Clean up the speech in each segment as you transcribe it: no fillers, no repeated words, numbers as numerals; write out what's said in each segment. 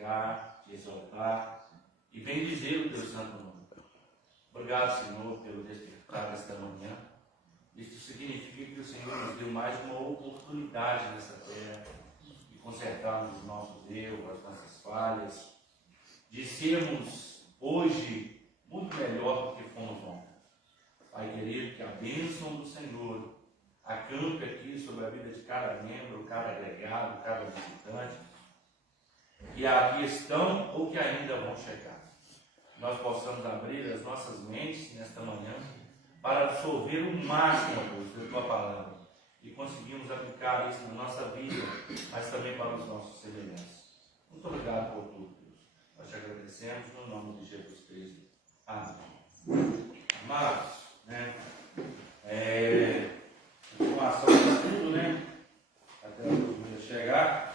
edificar, te exortar e bendizer o teu santo nome. Obrigado, Senhor, pelo despertar desta manhã. Isso significa que o Senhor nos deu mais uma oportunidade nessa terra de consertarmos os nossos erros, as nossas falhas, de sermos hoje muito melhor do que fomos ontem. Pai querido, que a bênção do Senhor acampe aqui sobre a vida de cada membro, cada agregado, cada visitante, que aqui estão ou que ainda vão chegar. Nós possamos abrir as nossas mentes nesta manhã para absorver o máximo, Deus, da Tua palavra e conseguirmos aplicar isso na nossa vida, mas também para os nossos semelhantes. Muito obrigado por tudo, Deus. Nós te agradecemos no nome de Jesus Cristo. Amém. Amados, né? Informação de tudo, né? Até a turma chegar.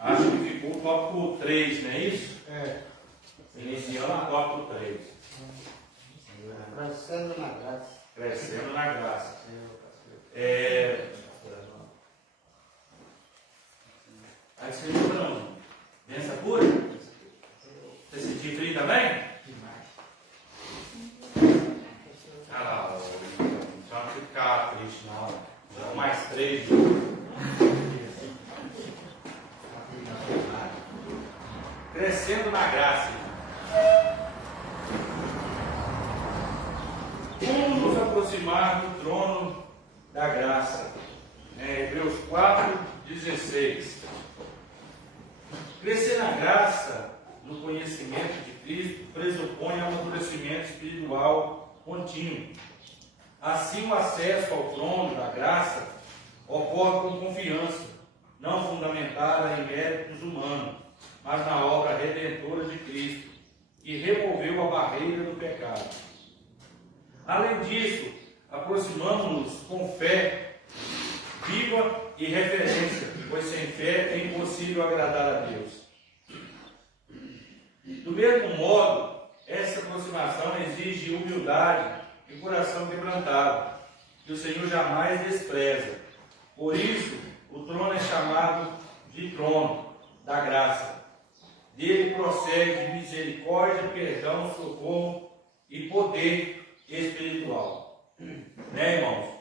Acho que ficou o tópico 3, não é isso? Iniciando o tópico 3. Crescendo na graça. Crescendo na graça. Aí você não benção pura? Você sentiu frio também? Ah lá, não precisa ficar triste não. Só mais 3. Crescendo na graça. Como nos aproximar do trono da graça? Hebreus 4:16. Crescer na graça, no conhecimento de Cristo, pressupõe amadurecimento espiritual contínuo. Assim, o acesso ao trono da graça ocorre com confiança, não fundamentada em méritos humanos, mas na obra redentora de Cristo, que removeu a barreira do pecado. Além disso, aproximamos-nos com fé viva e referência, pois sem fé é impossível agradar a Deus. Do mesmo modo, essa aproximação exige humildade e coração quebrantado, que o Senhor jamais despreza. Por isso, o trono é chamado de trono da graça. Dele procede misericórdia, perdão, socorro e poder espiritual. Né, irmãos?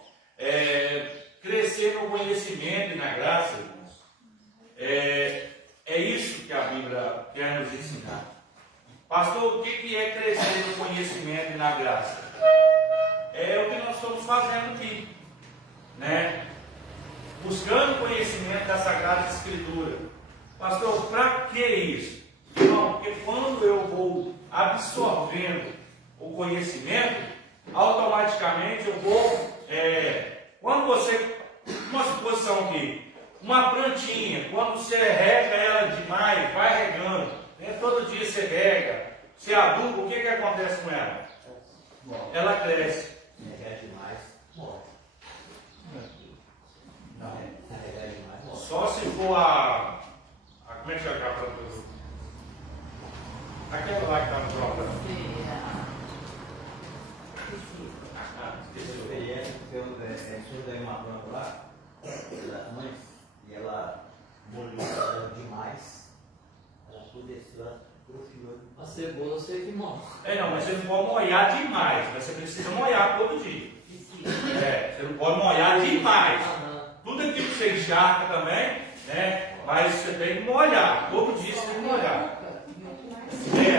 Crescer no conhecimento e na graça, irmãos, é isso que a Bíblia quer nos ensinar. Pastor, o que é crescer no conhecimento e na graça? É o que nós estamos fazendo aqui, né? Buscando conhecimento da Sagrada Escritura. Pastor, para que isso? Não, porque quando eu vou absorvendo o conhecimento, automaticamente eu vou, quando você, uma suposição aqui, uma plantinha, quando você rega ela demais, vai regando, né? Todo dia você rega, você aduba, o que acontece com ela? Ela cresce. Regar demais, morre. Não. Regar demais, morre. Só se for como é que chama aquela planta? Aquela lá que está no programa. Eu dei uma planta lá, das mães, e ela molhou ela demais, ela apodreceu, ela profiou. A cebola eu sei que morre. Não, mas você não pode molhar demais, mas você precisa molhar todo dia. Você não pode molhar demais. Tudo aquilo que você encharca também, né? Mas você tem que molhar, todo dia você tem que molhar.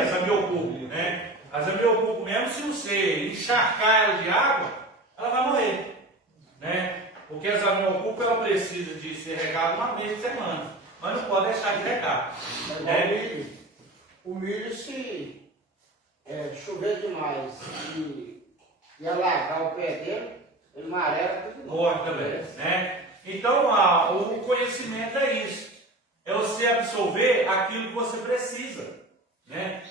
As amiocuco, né? As amiocuco, mesmo se você encharcar ela de água, ela vai morrer, né? Porque as amiocuco, ela precisa de ser regada uma vez por semana, mas não pode deixar de regar. O milho, se chover demais e alagar o pé dele, ele amarela tudo. Morre também, né? Então, o conhecimento é isso. É você absorver aquilo que você precisa, né?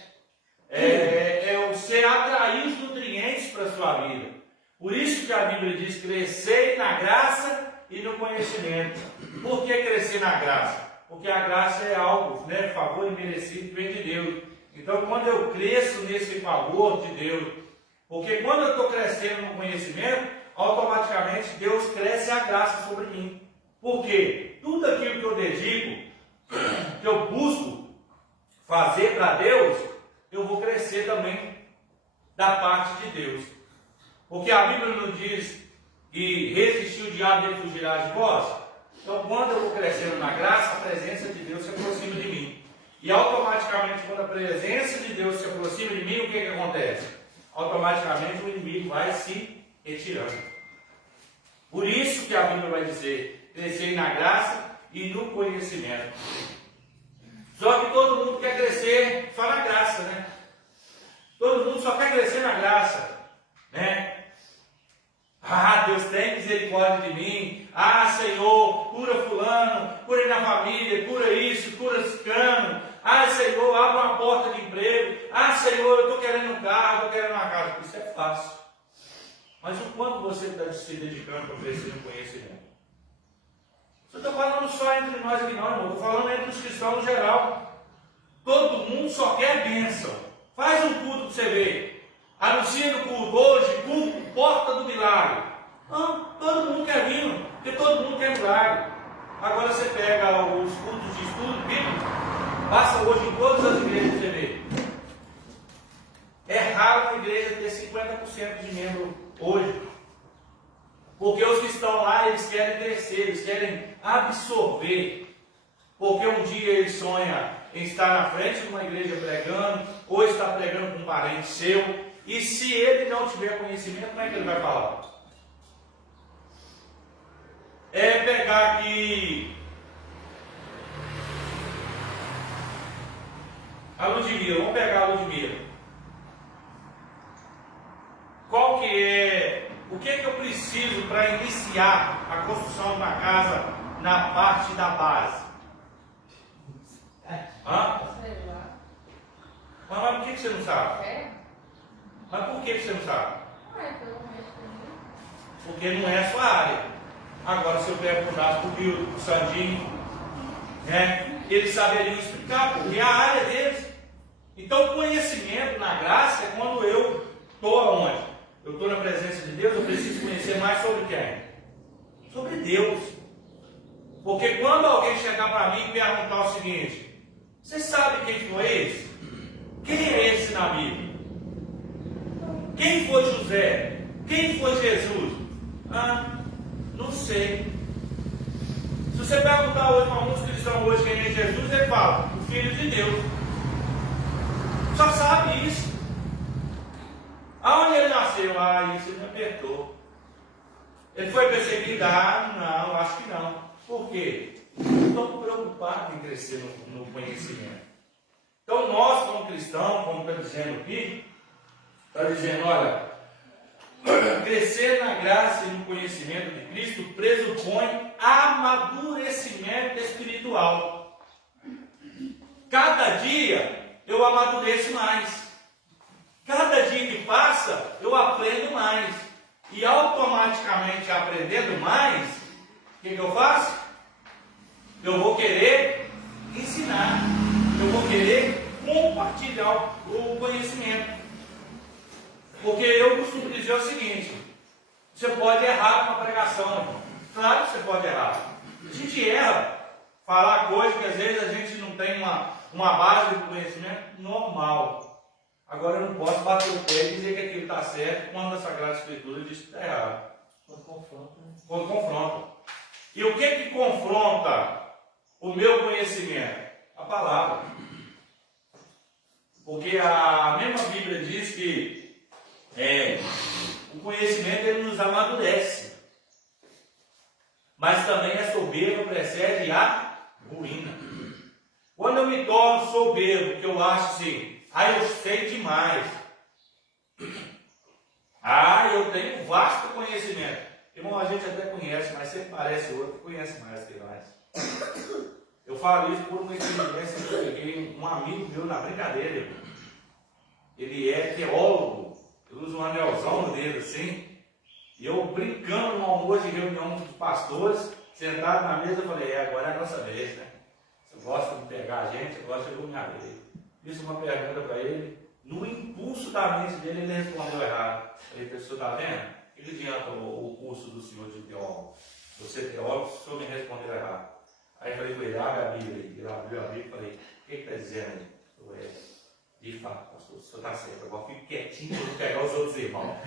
É você atrair os nutrientes para a sua vida. Por isso que a Bíblia diz: crescer na graça e no conhecimento. Por que crescer na graça? Porque a graça é algo, né, favor imerecido que vem de Deus. Então, quando eu cresço nesse favor de Deus, porque quando eu estou crescendo no conhecimento, automaticamente Deus cresce a graça sobre mim. Por quê? Tudo aquilo que eu dedico, que eu busco para Deus, eu vou crescer também da parte de Deus. Porque a Bíblia nos diz que resistir o diabo e ele fugirá de vós. Então, quando eu vou crescendo na graça, a presença de Deus se aproxima de mim. E automaticamente, quando a presença de Deus se aproxima de mim, o que acontece? Automaticamente o inimigo vai se retirando. Por isso que a Bíblia vai dizer, crescer na graça e no conhecimento. Só que todo mundo quer crescer só na graça, né? Todo mundo só quer crescer na graça, né? Ah, Deus tem misericórdia de mim. Ah, Senhor, cura fulano, cura na família, cura isso, cura ciclano. Ah, Senhor, abre uma porta de emprego. Ah, Senhor, eu estou querendo um carro, estou querendo uma casa. Isso é fácil. Mas o quanto você está se dedicando para crescer no conhecimento? Eu estou falando só entre nós aqui não, irmão. Estou falando entre os cristãos no geral. Todo mundo só quer bênção. Faz um culto para você ver. Anuncia no culto hoje, culto, porta do milagre. Não, todo mundo quer vir, porque todo mundo quer milagre. Agora você pega os cultos de estudo bíblico, passa hoje em todas as igrejas que você vê. É raro uma igreja ter 50% de membro hoje. Porque os que estão lá, eles querem crescer, eles querem absorver. Porque um dia ele sonha em estar na frente de uma igreja pregando, ou estar pregando com um parente seu. E se ele não tiver conhecimento, como é que ele vai falar? É pegar aqui a Ludmila, vamos pegar a Ludmila. Qual que é, o que eu preciso para iniciar a construção de uma casa na parte da base? Hã? Mas por que você não sabe? Mas por que você não sabe? Porque não é a sua área. Agora, se eu pego o braço do Bill, do Sandinho, né, eles saberiam explicar, porque é a área deles. Então, o conhecimento na graça é quando eu estou aonde? Eu estou na presença de Deus, eu preciso conhecer mais sobre quem? Sobre Deus. Porque quando alguém chegar para mim e perguntar o seguinte: você sabe quem foi esse? Quem é esse na Bíblia? Quem foi José? Quem foi Jesus? Ah, não sei. Se você perguntar hoje para alguns cristãos hoje quem é Jesus, ele fala, o Filho de Deus. Só sabe isso. Aonde ele nasceu? Ah, isso ele me apertou. Ele foi perseguido? Ah, não, acho que não. Por quê? Estou preocupado em crescer no conhecimento. Então nós, como cristãos, como está dizendo aqui, está dizendo, olha, crescer na graça e no conhecimento de Cristo pressupõe amadurecimento espiritual. Cada dia eu amadureço mais. Cada dia que passa eu aprendo mais. E automaticamente aprendendo mais, o que eu faço? Eu vou querer ensinar. Eu vou querer compartilhar o conhecimento. Porque eu costumo dizer o seguinte: você pode errar com a pregação, irmão. Claro que você pode errar. A gente erra, falar coisas que às vezes a gente não tem uma base de conhecimento normal. Agora eu não posso bater o pé e dizer que aquilo está certo quando a Sagrada Escritura diz que está errado. Quando confronta. E o que confronta o meu conhecimento? A palavra. Porque a mesma Bíblia diz que o conhecimento ele nos amadurece. Mas também a soberba precede a ruína. Quando eu me torno soberbo, que eu acho assim, eu sei demais. Eu tenho vasto conhecimento. Irmão, a gente até conhece, mas sempre parece outro que conhece mais que nós. Eu falo isso por uma experiência que eu peguei um amigo meu na brincadeira. Irmão. Ele é teólogo. Eu uso um anelzão no dedo assim. E eu brincando no almoço de reunião dos pastores, sentado na mesa, eu falei, agora é a nossa vez, né? Você gosta de pegar a gente, agora chegou a minha vez. Fiz uma pergunta para ele, no impulso da mente dele, ele respondeu errado. Eu falei, senhor está vendo? O que adianta o curso do senhor de teólogo? Você é teólogo, o senhor me respondeu errado. Aí eu falei com ele, abre a Bíblia aí. Ele abriu a Bíblia e falei, o que está dizendo aí? De fato, pastor, o senhor está certo. Agora fique quietinho para não pegar os outros irmãos.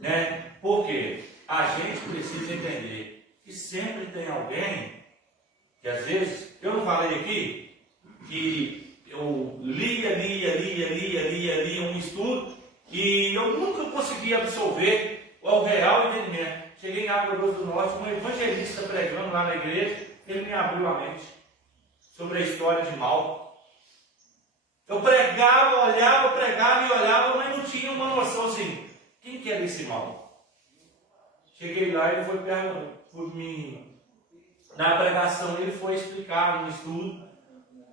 Né? Por quê? A gente precisa entender que sempre tem alguém que às vezes, eu não falei aqui, que eu lia um estudo e eu nunca consegui absorver o real entendimento. Cheguei em Água Doce do Norte, um evangelista pregando lá na igreja, ele me abriu a mente sobre a história de Malco. Eu pregava, olhava, pregava e olhava, mas não tinha uma noção assim, quem que era esse Malco? Cheguei lá e ele foi perguntar, na pregação ele foi explicar no estudo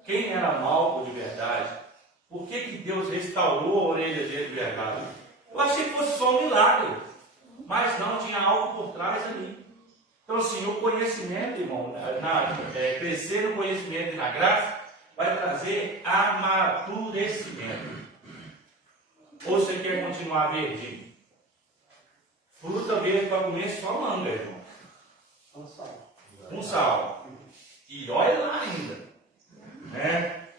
quem era Malco de verdade, por que Deus restaurou a orelha dele de verdade. Eu achei que fosse só um milagre, mas não, tinha algo por trás ali. Então assim, o conhecimento, irmão, crescer no conhecimento e na graça, vai trazer amadurecimento. Ou você quer continuar verdinho? Fruta verde para comer só manga, irmão. Com sal. E olha lá ainda. Né?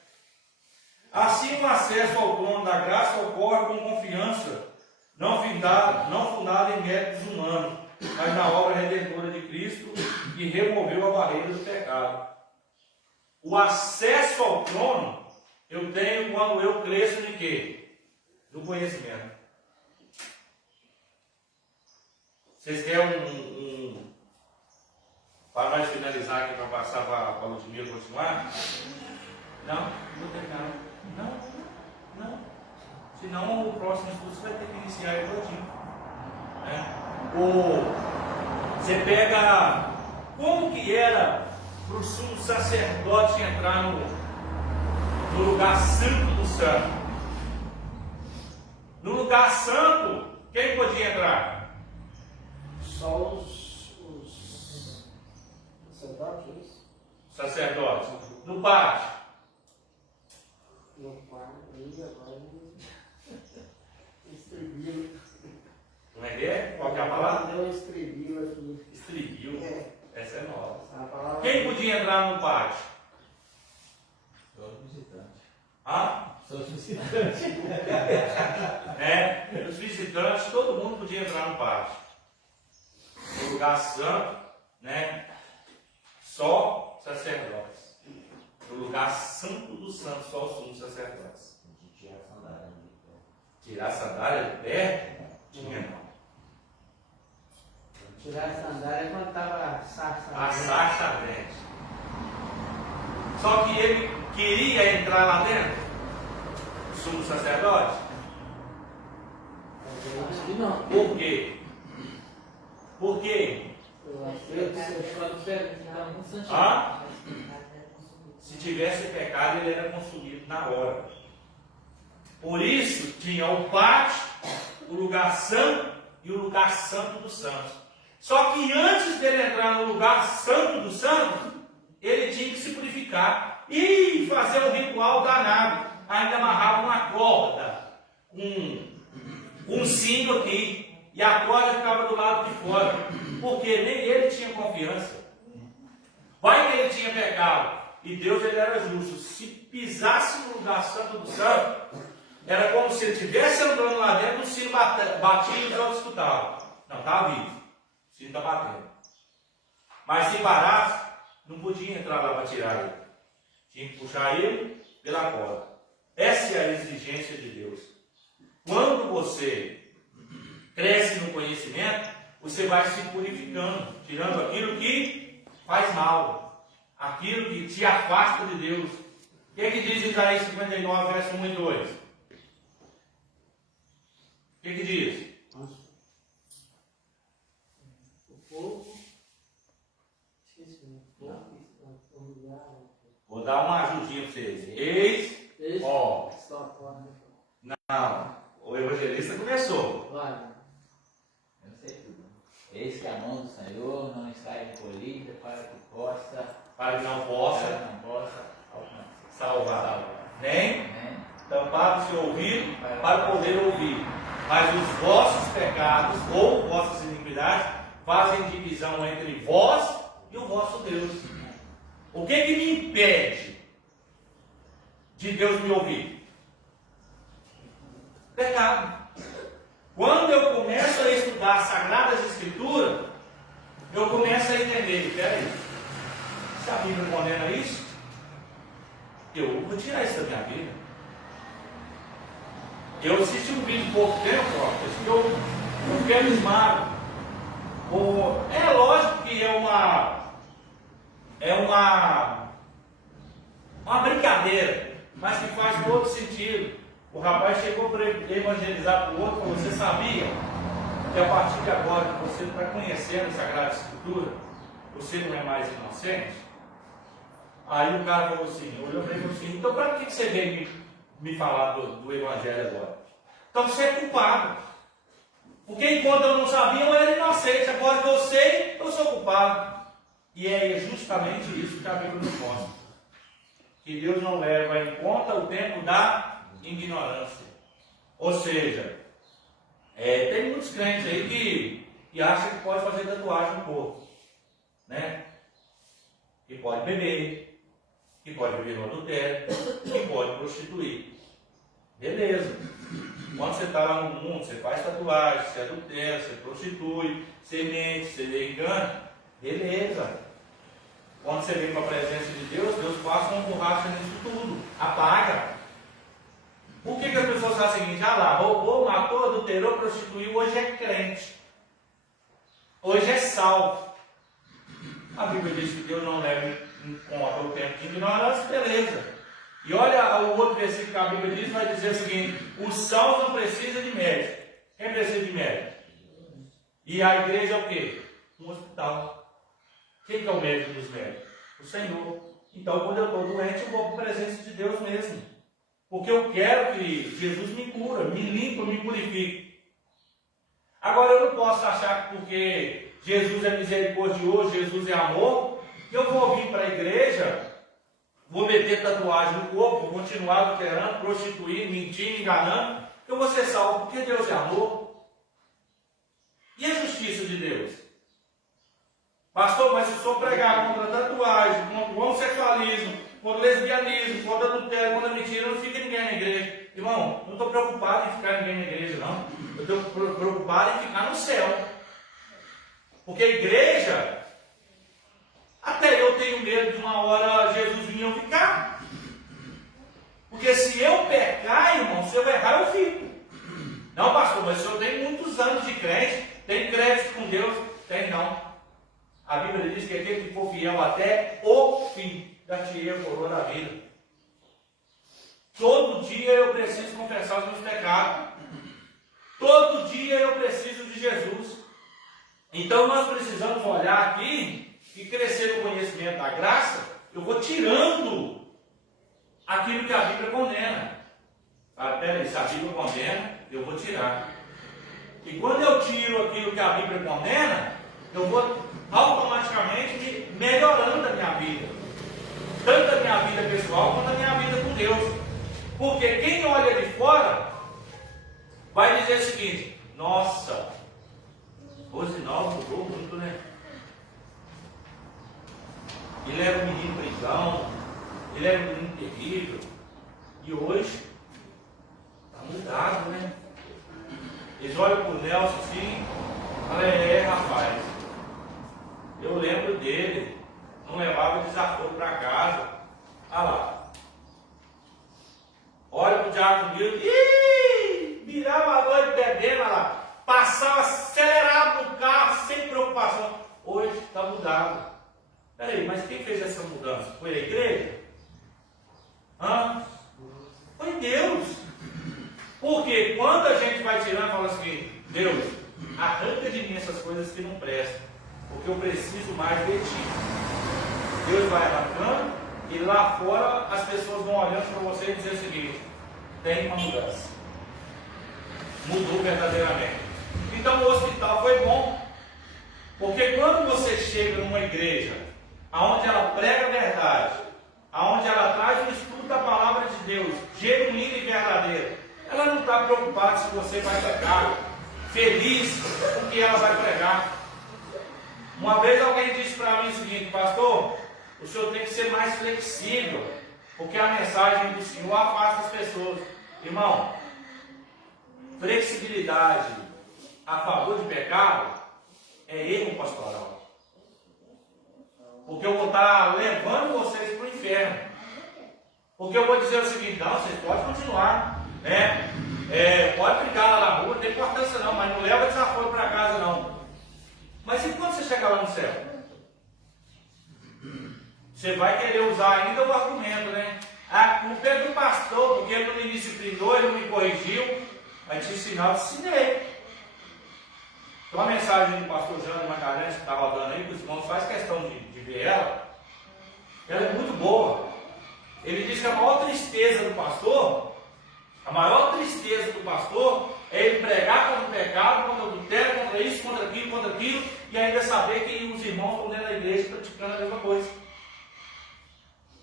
Assim o acesso ao trono da graça ocorre com confiança, não fundada em métodos humanos, mas na obra redentora de Cristo, que removeu a barreira do pecado. O acesso ao trono eu tenho quando eu cresço em quê? No conhecimento. Vocês querem para nós finalizar aqui, para passar para a Ludmila continuar? Não? Não tem nada. Não. Senão o próximo estudo você vai ter que iniciar ele todinho. Você pega como que era para o sumo sacerdote entrar no lugar santo do santo. No lugar santo, quem podia entrar? Só os sacerdotes. No pátio. No pátio, aí agora estribilo. Como é que é? Qual que é a palavra? Deu um estribilo aqui. Estribilo? Essa é nova. A palavra... Quem podia entrar no pátio? Só os visitantes. Só os visitantes. Os visitantes, todo mundo podia entrar no pátio. No lugar santo, né? Só sacerdotes. No lugar santo do santo, só os sumos sacerdotes. Tirar a sandália de pé. Tirar a sandália de pé? Tinha não. Tirar a sandália quando estava a sarça. A sarça ardente. Só que ele queria entrar lá dentro? O sumo sacerdote? Acho que não. Por quê? Por quê? Se tivesse pecado, ele era consumido na hora. Por isso, tinha o pátio, o lugar santo e o lugar santo dos santos. Só que antes dele entrar no lugar santo dos santos, ele tinha que se purificar e fazer um ritual danado. Ainda amarrava uma corda, um cinto aqui, e a corda ficava do lado de fora, porque nem ele tinha confiança. Vai que ele tinha pecado, e Deus ele era justo. Se pisasse no lugar santo do santo, era como se ele estivesse andando lá dentro, o sino batia e os outros escutavam. Não, estava vivo, o sino está batendo. Mas se parasse, não podia entrar lá para tirar ele. Tinha que puxar ele pela corda. Essa é a exigência de Deus. Quando você cresce no conhecimento, você vai se purificando, tirando aquilo que faz mal, aquilo que te afasta de Deus. O que é que diz Isaías 59, verso 1 e 2? O que é que diz? O povo. Vou dar uma ajudinha para vocês. Não, o evangelista começou. Vai. Eu não sei tudo. Eis que a mão do Senhor não está encolhida para que não possa Salvar. Nem tampar o seu ouvido para poder ouvir. Mas os vossos pecados ou vossas iniquidades fazem divisão entre vós e o vosso Deus. O que me impede de Deus me ouvir? Pecado. Quando eu começo a estudar as Sagradas Escrituras, eu começo a entender, peraí, se a Bíblia condena isso, eu vou tirar isso da minha vida. Eu assisti um vídeo pouco tempo, que eu fiquei abismado. É lógico que é uma brincadeira, mas que faz todo sentido. O rapaz chegou para evangelizar para o outro e falou: você sabia que a partir de agora que você está conhecendo a Sagrada Escritura, você não é mais inocente? Aí o cara falou assim, olhou para ele e falou assim: então para que você veio me falar do Evangelho agora? Então você é culpado. Porque enquanto eu não sabia, eu era inocente. Agora que eu sei, eu sou culpado. E é justamente isso que a Bíblia nos mostra. Que Deus não leva em conta o tempo da ignorância. Ou seja, tem muitos crentes aí que acham que pode fazer tatuagem no corpo, né? Que pode beber, que pode viver no adultério, que pode prostituir. Beleza. Quando você está lá no mundo, você faz tatuagem, você adultera, você prostitui, você mente, você engana. Beleza. Quando você vem para a presença de Deus, Deus passa uma borracha nisso tudo. Apaga. Por que as pessoas fazem o seguinte? Ah lá, roubou, matou, adulterou, prostituiu, hoje é crente. Hoje é salvo. A Bíblia diz que Deus não leva em conta o tempo de ignorância, beleza. E olha o outro versículo que a Bíblia diz, vai dizer o seguinte: os salvos não precisam de médico. Quem precisa de médico? E a igreja é o quê? Um hospital. Quem é o médico dos médicos? O Senhor. Então, quando eu estou doente, eu vou para a presença de Deus mesmo. Porque eu quero que Jesus me cura, me limpa, me purifique. Agora, eu não posso achar que porque Jesus é misericordioso, Jesus é amor, que eu vou vir para a igreja, vou meter tatuagem no corpo, vou continuar adulterando, prostituindo, mentindo, enganando, eu vou ser salvo, porque Deus é amor. E a justiça de Deus? Pastor, mas se eu sou pregar contra tatuagem, contra o homossexualismo, contra o lesbianismo, contra o adultério, contra a mentira, não fica ninguém na igreja. Irmão, não estou preocupado em ficar ninguém na igreja, não. Eu estou preocupado em ficar no céu. Porque a igreja, até eu tenho medo de uma hora Jesus vir eu ficar. Porque se eu pecar, irmão, se eu errar, eu fico. Não, pastor, mas o senhor tem muitos anos de crente, tem crédito com Deus. Tem não. A Bíblia diz que aquele que for fiel até o fim, dar-te-ei a coroa da vida. Todo dia eu preciso confessar os meus pecados. Todo dia eu preciso de Jesus. Então nós precisamos olhar aqui e crescer no conhecimento da graça. Eu vou tirando aquilo que a Bíblia condena. Peraí, se a Bíblia condena, eu vou tirar. E quando eu tiro aquilo que a Bíblia condena, eu vou automaticamente melhorando a minha vida. Tanto a minha vida pessoal quanto a minha vida com Deus. Porque quem olha de fora vai dizer o seguinte: nossa, Rosinaldo mudou muito, né? Ele era um menino brigão, ele era um menino terrível, e hoje está mudado, né? Eles olham para o Nelson assim, falam: rapaz, eu lembro dele, não levava desaforo para casa. Olha lá. Olha para o Diácono Nilton, virava a noite bebendo, olha lá. Passava acelerado no carro, sem preocupação. Hoje está mudado. Peraí, mas quem fez essa mudança? Foi a igreja? Foi Deus. Porque quando a gente vai tirando, fala assim: Deus, arranca de mim essas coisas que não prestam, porque eu preciso mais de ti. Deus vai arrancando, e lá fora as pessoas vão olhando para você e dizendo o seguinte: tem uma mudança. Mudou verdadeiramente. Então o hospital foi bom. Porque quando você chega numa igreja onde ela prega a verdade, onde ela traz o estudo da palavra de Deus, genuíno e verdadeiro, ela não está preocupada se você vai pecar, feliz com o que ela vai pregar. Uma vez alguém disse para mim o seguinte: pastor, o senhor tem que ser mais flexível, porque a mensagem do Senhor afasta as pessoas. Irmão, flexibilidade a favor de pecado, é erro pastoral. Porque eu vou estar levando vocês para o inferno. Porque eu vou dizer o seguinte: não, vocês podem continuar, né? Pode brincar lá na rua, não tem importância não, mas não leva desaforo para casa não. Mas e quando você chegar lá no céu? Você vai querer usar ainda o argumento, né? A culpa é do pastor, porque ele não me disciplinou, ele não me corrigiu. Vai te ensinar, eu te ensinei. Tem uma mensagem do pastor Jânio Magalhães que está rodando aí, que os irmãos fazem questão de ver ela. Ela é muito boa. Ele diz que a maior tristeza do pastor, é ele pregar contra o pecado, contra o adultério, contra isso, contra aquilo, e ainda saber que os irmãos estão dentro da igreja praticando a mesma coisa.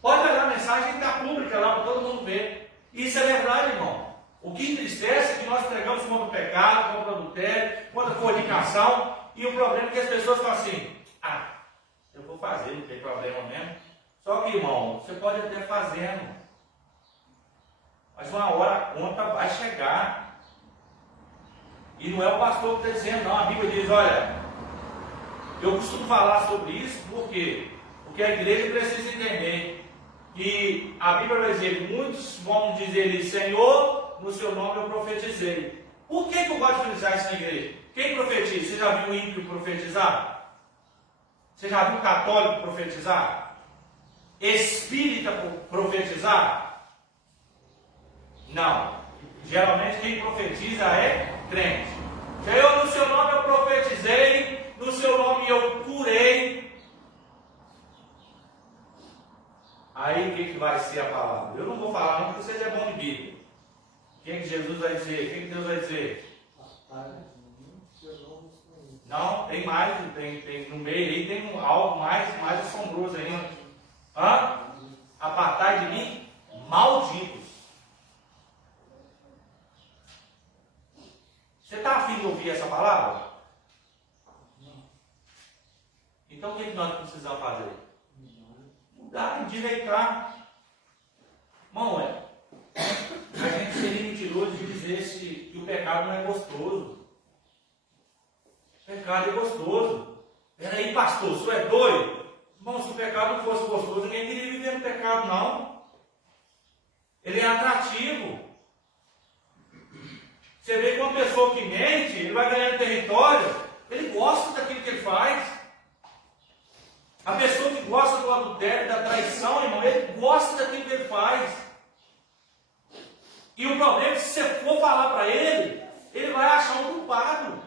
Pode olhar a mensagem que está pública lá para todo mundo ver. Isso é verdade, irmão. O que entristece é que nós pregamos contra o pecado, contra o adultério, contra a fornicação, e o problema é que as pessoas falam assim: eu vou fazer, não tem problema mesmo. Só que, irmão, você pode até fazendo, mas uma hora a conta vai chegar. E não é o pastor que está dizendo, não. A Bíblia diz: olha, eu costumo falar sobre isso, por quê? Porque a igreja precisa entender que a Bíblia vai dizer: muitos vão dizer, Senhor, no seu nome eu profetizei. Por que eu gosto de frisar isso na igreja? Quem profetiza? Você já viu o ímpio profetizar? Você já viu o católico profetizar? Espírita profetizar? Não. Geralmente quem profetiza é crente. Senhor, no seu nome eu profetizei, no seu nome eu curei. Aí o que vai ser a palavra? Eu não vou falar não, porque vocês é bom de Bíblia. O que Jesus vai dizer? O que Deus vai dizer? Não, tem mais, tem no meio aí, tem algo mais assombroso ainda. Apartai de mim, malditos. Você está afim de ouvir essa palavra? Então o que nós precisamos fazer? Mudar, endireitar. Irmão, a gente seria mentiroso de dizer que o pecado não é gostoso. O pecado é gostoso. Peraí, pastor, o senhor é doido? Irmão, se o pecado não fosse gostoso, ninguém queria viver no pecado, não. Ele é atrativo. Você vê que uma pessoa que mente, ele vai ganhando território, ele gosta daquilo que ele faz. A pessoa que gosta do adultério, da traição, irmão, ele gosta daquilo que ele faz. E o problema é que se você for falar para ele, ele vai achar um culpado.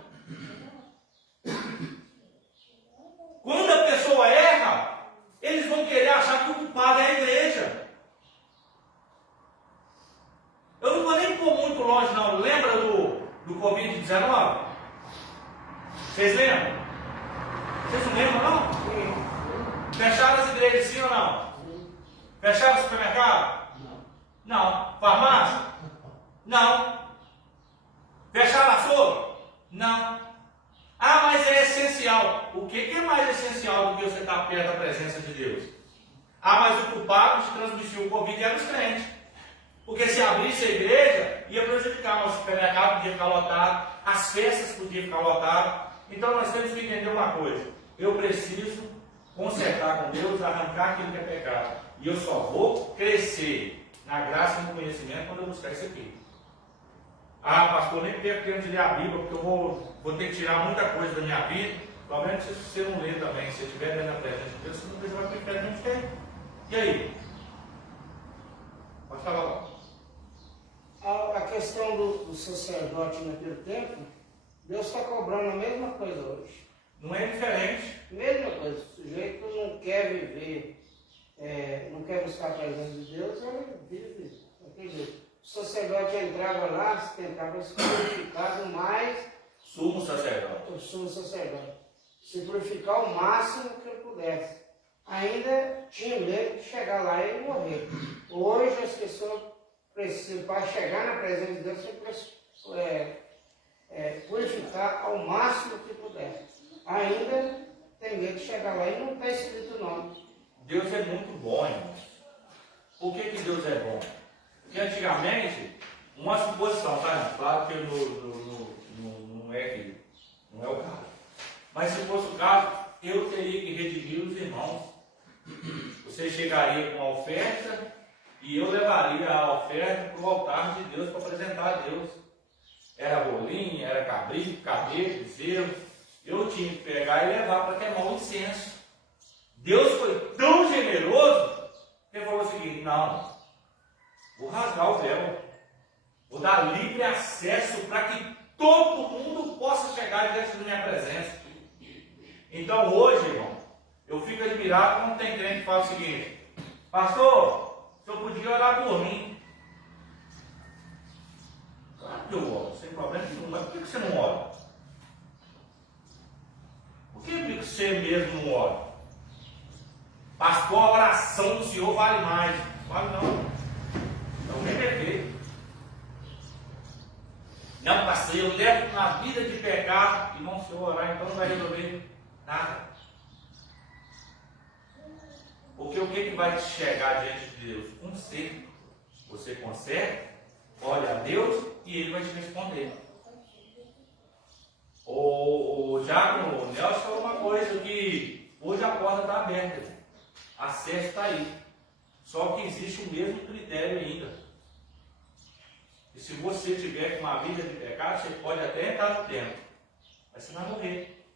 Quando a pessoa erra, eles vão querer achar que o culpado é a igreja. Eu não vou nem pôr muito longe, não. Lembra do Covid-19? Vocês lembram? Vocês não lembram, não? Sim. Fecharam as igrejas, sim ou não? Sim. Fecharam o supermercado? Não. Farmácia? Não. Fecharam açougue? Não. Mas é essencial. O que é mais essencial do que você estar perto da presença de Deus? Mas o culpado de transmitir o Covid era os crentes. Porque se abrisse a igreja, ia prejudicar. O supermercado podia ficar lotado, as festas podiam ficar lotadas. Então nós temos que entender uma coisa: eu preciso consertar com Deus, arrancar aquilo que é pecado. E eu só vou crescer na graça e no conhecimento quando eu buscar isso aqui. Pastor, nem perco tempo de ler a Bíblia, porque eu vou ter que tirar muita coisa da minha vida. Provavelmente se você não ler também, se você estiver dentro da presença de Deus, você não vai ficar dentro de quem? E aí? Pode falar. A questão do sacerdote naquele tempo, Deus está cobrando a mesma coisa hoje. Não é diferente. Mesma coisa. O sujeito não quer viver, não quer buscar a presença de Deus, ele vive daquele jeito. O sacerdote entrava lá, tentava se purificar do mais. Sumo sacerdote. O sumo sacerdote. Se purificar o máximo que ele pudesse. Ainda tinha medo de chegar lá e morrer. Hoje as pessoas precisam, para chegar na presença de Deus, você purificar ao máximo que puder. Ainda tem medo de chegar lá e não está escrito o nome. Deus é muito bom, irmãos. Por que Deus é bom? Porque antigamente, uma suposição, tá? Claro que que não é o caso. Mas se fosse o caso, eu teria que redimir os irmãos. Você chegaria com a oferta e eu levaria a oferta para o altar de Deus para apresentar a Deus. Era bolinha, era cabrito, cabelo, bezerro. Eu tinha que pegar e levar para queimar o incenso. Deus foi tão generoso que ele falou o seguinte: não, vou rasgar o véu, vou dar livre acesso para que todo mundo possa chegar diante da minha presença. Então hoje, irmão, eu fico admirado quando tem crente que fala o seguinte: pastor, o senhor podia orar por mim. Claro que eu oro, sem problema nenhum, mas por que você não ora? Por que você mesmo não ora? Pastor, a oração do senhor vale mais. Vale não. Então nem perfeito. Não, pastor, eu levo uma vida de pecado. E não, se eu orar, então não vai resolver nada. Porque o que vai te chegar diante de Deus? Conserto. Você conserta, olha a Deus e Ele vai te responder. O Diácono Nelson falou uma coisa, que hoje a porta está aberta. Acesso está aí. Só que existe o mesmo critério ainda. E se você tiver com uma vida de pecado, você pode até entrar no templo, mas você vai morrer.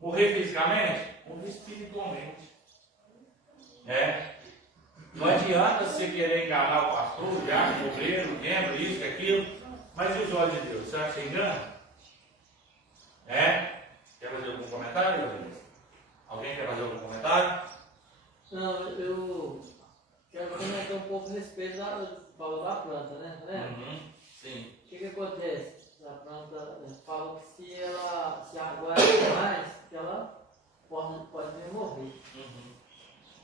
Morrer fisicamente? Morrer espiritualmente. Não adianta você querer enganar o pastor, o diácono, o obreiro, o membro, isso, aquilo, mas e os olhos de Deus? Você acha que você engana? Quer fazer algum comentário, Luiz? Alguém quer fazer algum comentário? Não, eu quero comentar um pouco a respeito da planta, né? Sim. O que acontece? A planta fala que se aguardar demais, que ela pode vir morrer.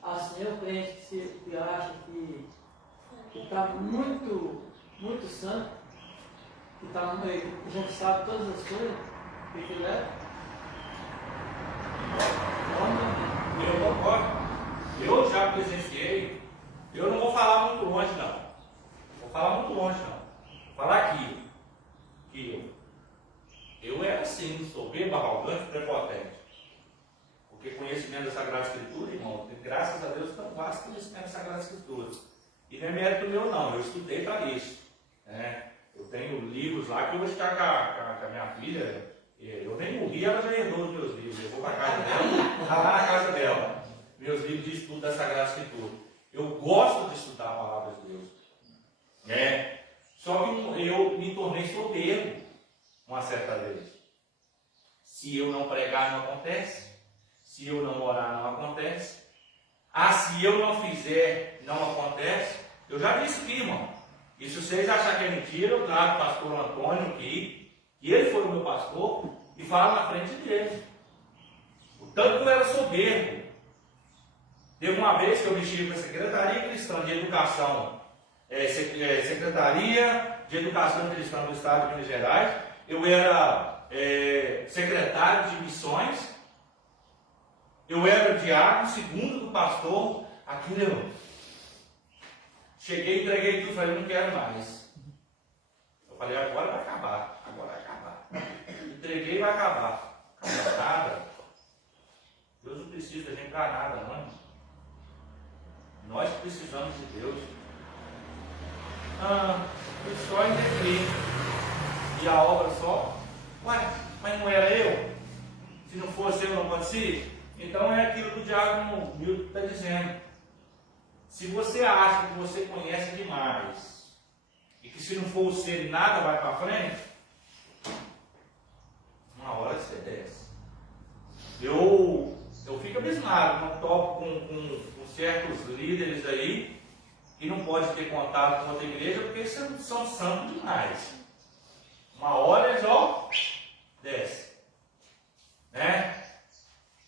Assim, eu creio que acha que está muito, muito santo, que está no meio, que já sabe todas as coisas, o que leva. Eu concordo. Eu já presenciei. Eu não vou falar muito longe, não. Vou falar aqui. Que eu era assim, soberbo, arrogante, prepotente. Porque conhecimento da Sagrada Escritura, irmão, graças a Deus, tão vasto conhecimento da Sagrada Escritura. E não é mérito meu, não. Eu estudei para isso. Eu tenho livros lá que eu vou estar com a minha filha. Eu nem morri, ela já herdou os meus livros. Eu vou para a casa dela, está lá na casa dela. Meus livros de estudo da Sagrada Escritura. Eu gosto de estudar a palavra de Deus. Só que eu me tornei soberbo uma certa vez. Se eu não pregar, não acontece. Se eu não orar, não acontece. Se eu não fizer, não acontece. Eu já disse aqui, irmão. E se vocês acharem que é mentira, eu trago o pastor Antônio aqui, que ele foi o meu pastor, e falo na frente dele. O tanto que eu era soberbo. Teve uma vez que eu mexi com a Secretaria Cristã de Educação, Secretaria de Educação Cristã do Estado de Minas Gerais. Eu era secretário de missões. Eu era diácono, segundo do pastor. Aquilo eu cheguei, entreguei tudo, falei, não quero mais. Eu falei, agora vai acabar. Entreguei e vai acabar. Acabou nada. Deus não precisa da gente para nada, não. Nós precisamos de Deus. Eu só entreguei. E a obra só? Mas não era eu? Se não fosse eu, não acontecia? Então é aquilo que o diácono Milton está dizendo. Se você acha que você conhece demais, e que se não for você, nada vai para frente, uma hora você desce. Eu fico abismado quando toco com certos líderes aí, que não pode ter contato com outra igreja, porque eles são santos demais. Uma hora eles, desce.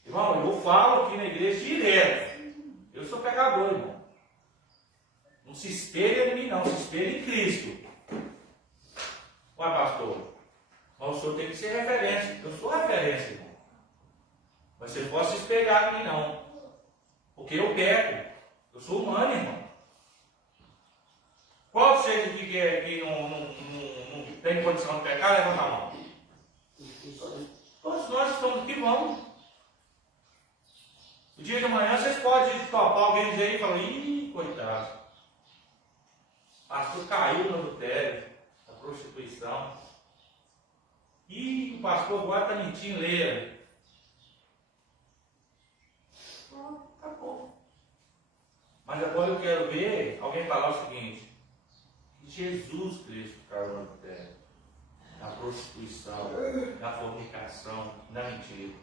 Irmão, eu falo aqui na igreja direto. Eu sou pecador, irmão. Não se espelha em mim, não. Se espelha em Cristo. Pastor, mas o senhor tem que ser referência. Eu sou referência, irmão. Mas você não pode se espelhar em mim, não. Porque eu peco. Eu sou humano, irmão. Qual seja que não tem condição de pecar? Levanta a mão. Todos nós estamos aqui, vamos. O dia de amanhã vocês podem topar alguém dizer e falar, ih, coitado. O pastor caiu no adultério, na prostituição. Ih, o pastor agora está mentindo, leia. Pronto, acabou. Mas agora eu quero ver alguém falar o seguinte: Jesus Cristo caiu no adultério, na prostituição, na fornicação, na mentira.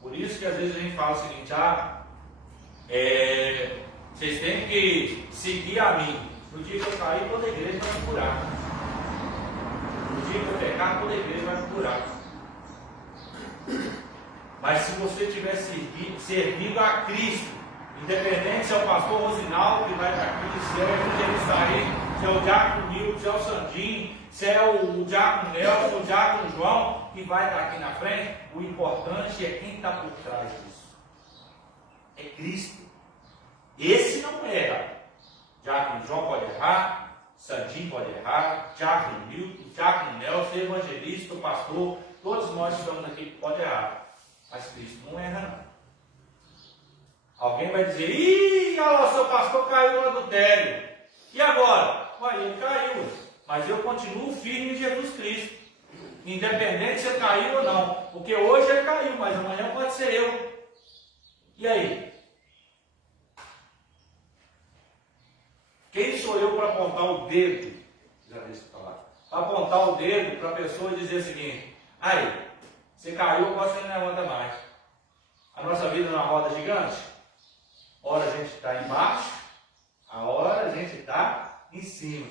Por isso que às vezes a gente fala o seguinte: vocês têm que seguir a mim. No dia que eu cair, toda a igreja vai me curar. No dia que eu pecar, toda a igreja vai me curar. Mas se você tiver servido a Cristo, independente se é o pastor Rosinaldo que vai estar aqui, se é o evangelista aí, se é o diácono Nilton, se é o Sandinho, se é o diácono Nelson, o diácono João, que vai estar aqui na frente, o importante é quem está por trás disso. É Cristo. Esse não erra. Diácono João pode errar, Sandinho pode errar, diácono Nilton, diácono Nelson, evangelista, o pastor, todos nós estamos aqui que pode errar. Mas Cristo não erra, não. Alguém vai dizer, ih, olha, seu pastor caiu no adultério. E agora? Ué, ele caiu. Mas eu continuo firme em Jesus Cristo. Independente se ele caiu ou não. Porque hoje ele caiu, mas amanhã pode ser eu. E aí? Quem sou eu para apontar o dedo? Já deixa eu falar. Para apontar o dedo para a pessoa e dizer o seguinte: aí, você caiu, agora você não levanta mais. A nossa vida é uma roda gigante. Ora a gente está embaixo, a hora a gente está em cima.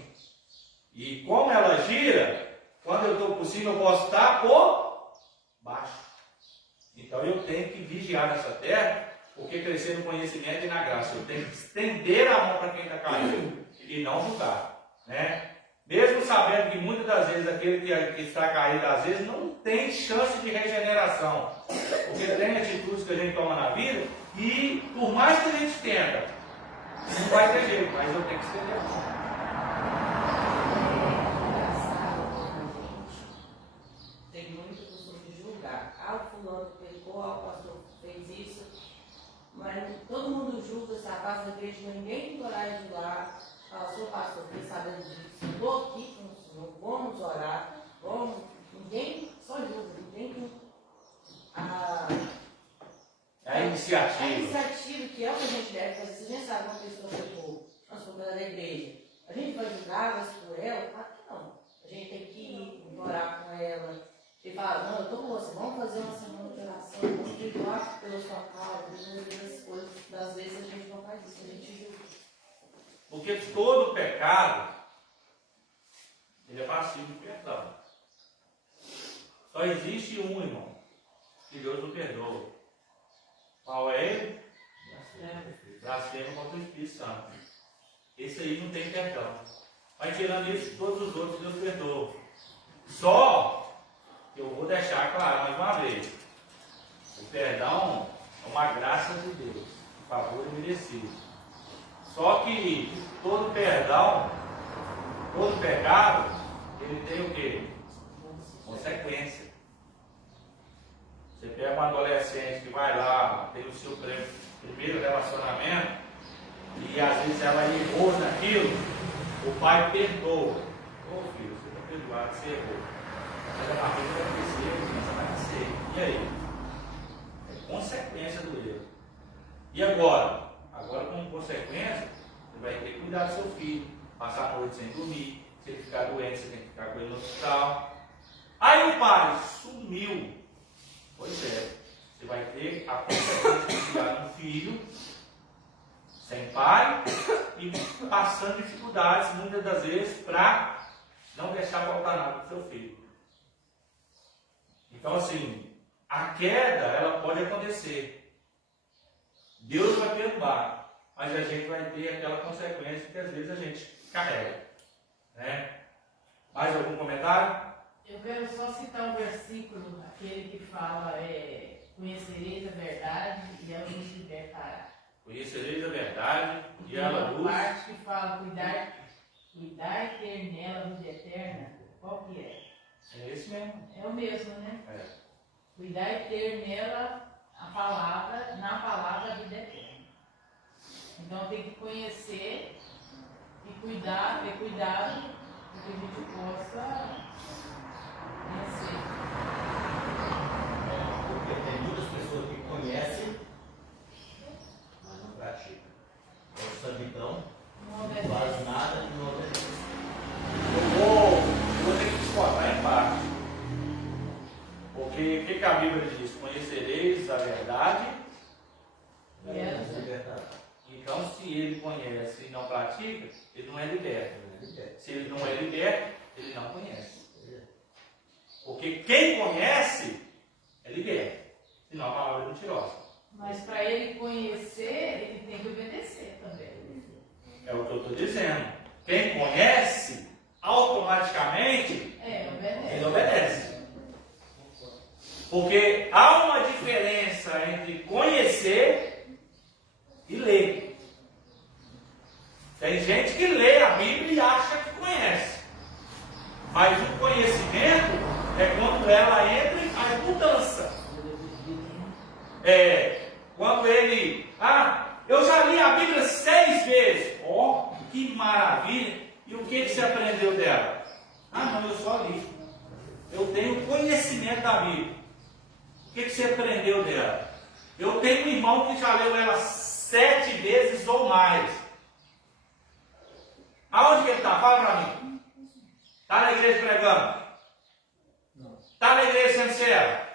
E como ela gira, quando eu estou por cima, eu posso estar por baixo. Então eu tenho que vigiar nessa terra, porque crescer no conhecimento e na graça. Eu tenho que estender a mão para quem está caído e não julgar. Né? Mesmo sabendo que muitas das vezes aquele que está caído, às vezes, não tem chance de regeneração. Porque tem atitudes que a gente toma na vida e, por mais que a gente tenta, não vai ter jeito, mas eu tenho que estender a mão. Tem muito costume de julgar. O fulano pecou, o pastor fez isso. Mas todo mundo julga, se afasta da igreja, ninguém tem coragem de ir lá. Fala, seu pastor, fiquei sabendo disso. Estou aqui com o senhor, vamos orar. Ninguém só julga, ninguém tem a iniciativa. A iniciativa, que é o que a gente deve fazer. Se a gente sabe que uma pessoa pecou, nós somos da igreja, a gente vai julgar, vai expor ela? Claro que não. A gente tem que ir orar com ela. E falar, não, eu estou com você, vamos fazer uma semana de oração, vamos perdoar pela sua causa, essas coisas. Às vezes a gente não faz isso, a gente julga. Porque todo pecado, ele é passivo de perdão. Só existe um, irmão, que Deus não perdoa. Qual é ele? Blasfemo contra o Espírito Santo. Esse aí não tem perdão. Mas tirando isso, todos os outros Deus perdoa. Só que eu vou deixar claro mais uma vez: o perdão é uma graça de Deus, um favor merecido. Só que todo perdão, todo pecado, ele tem o quê? Consequência. Você pega um adolescente que vai lá, tem o seu primeiro relacionamento, e às vezes ela errou naquilo, o pai perdoa. Ô filho, você está perdoado, você errou. Mas a barriga vai crescer, a criança vai nascer. E aí? É consequência do erro. E agora? Agora, como consequência, você vai ter que cuidar do seu filho, passar a noite sem dormir. Se ele ficar doente, você tem que ficar com ele no hospital. Aí o pai sumiu. Pois é, você vai ter a consequência de criar um filho sem pai e passando dificuldades, muitas das vezes, para não deixar faltar nada para o seu filho. Então, assim, a queda, ela pode acontecer. Deus vai perdoar, mas a gente vai ter aquela consequência que às vezes a gente carrega. Né? Mais algum comentário? Eu quero só citar um versículo, aquele que fala, conhecereis a verdade e ela nos libertará. Conhecereis a verdade e Tem ela uma vos... parte que fala, cuidar Cuidar e ter nela vida eterna, qual que é? É esse mesmo. É o mesmo, né? É. Cuidar e ter nela a palavra, na palavra a vida eterna. Então tem que conhecer e cuidar, ter cuidado, para que a gente possa conhecer. Porque tem muitas pessoas que conhecem, mas não praticam. É o sabidão, Não não faz nada e não obedece. Eu vou ter que discordar em parte. Porque o que a Bíblia diz? Conhecereis a verdade. É libertado. Então, se ele conhece e não pratica, ele não é liberto. Não é liberto. Se ele não é liberto, ele não conhece. Porque quem conhece é liberto. Senão a palavra é mentirosa. Mas para ele conhecer, ele tem que obedecer também. É o que eu estou dizendo. Quem conhece, automaticamente, ele Obedece. obedece. Porque há uma diferença entre conhecer e ler. Tem gente que lê a Bíblia e acha que conhece. Mas o conhecimento é quando ela entra e faz mudança. Quando ele... eu já li a Bíblia 6 vezes. Ó, que maravilha. E o que você aprendeu dela? Não, eu só li. Eu tenho conhecimento da Bíblia. O que você aprendeu dela? Eu tenho um irmão que já leu ela 7 vezes ou mais. Aonde que ele está? Fala para mim. Está na igreja pregando? Não. Está na igreja sendo servo?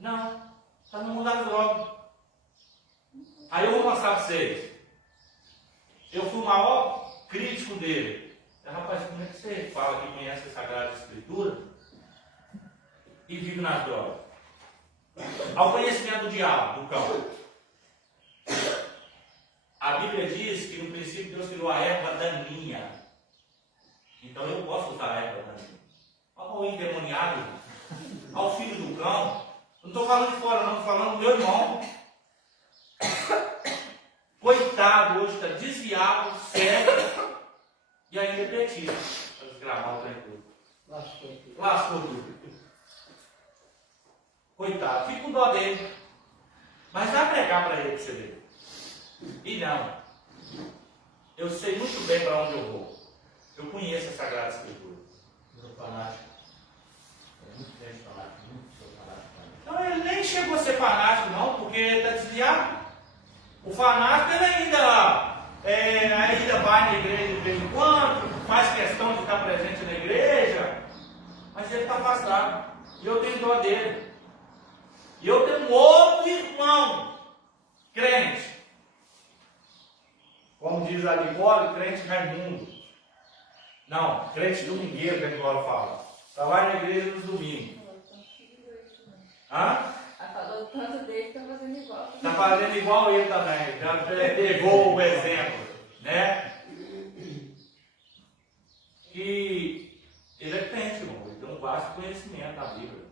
Não. Está no mundo das drogas. Aí eu vou mostrar para vocês. Eu fui o maior crítico dele. Rapaz, como é que você fala que conhece a Sagrada Escritura e vive nas drogas? Ao conhecimento do diabo, do cão. A Bíblia diz que no princípio Deus criou a erva daninha. Então eu posso usar a erva daninha. Ao endemoniado, ao filho do cão. Não estou falando de fora, não, estou falando do meu irmão. Coitado, hoje está desviado, cego e ainda é petido. Para desgravar o trem tudo. Lascou tudo. Coitado, fica com dó dele. Mas vai pregar para ele para você ver. E não. Eu sei muito bem para onde eu vou. Eu conheço a Sagrada Escritura. Sou fanático. É muito bem fanático, muito sou fanático. Então ele nem chegou a ser fanático não, porque ele está desviado. O fanático ele ainda vai na igreja de vez em quando, faz questão de estar presente na igreja, mas ele está afastado. E eu tenho dó dele. E eu tenho um outro irmão, crente. Como diz a Nicole, crente Raimundo. Não, crente domingueiro, que a Nicole fala. Trabalha na igreja nos domingos. Ela falou tanto dele, está fazendo igual. Está fazendo igual ele também. Já pegou o exemplo, né? E ele é crente, irmão. Ele tem um vasto conhecimento da Bíblia.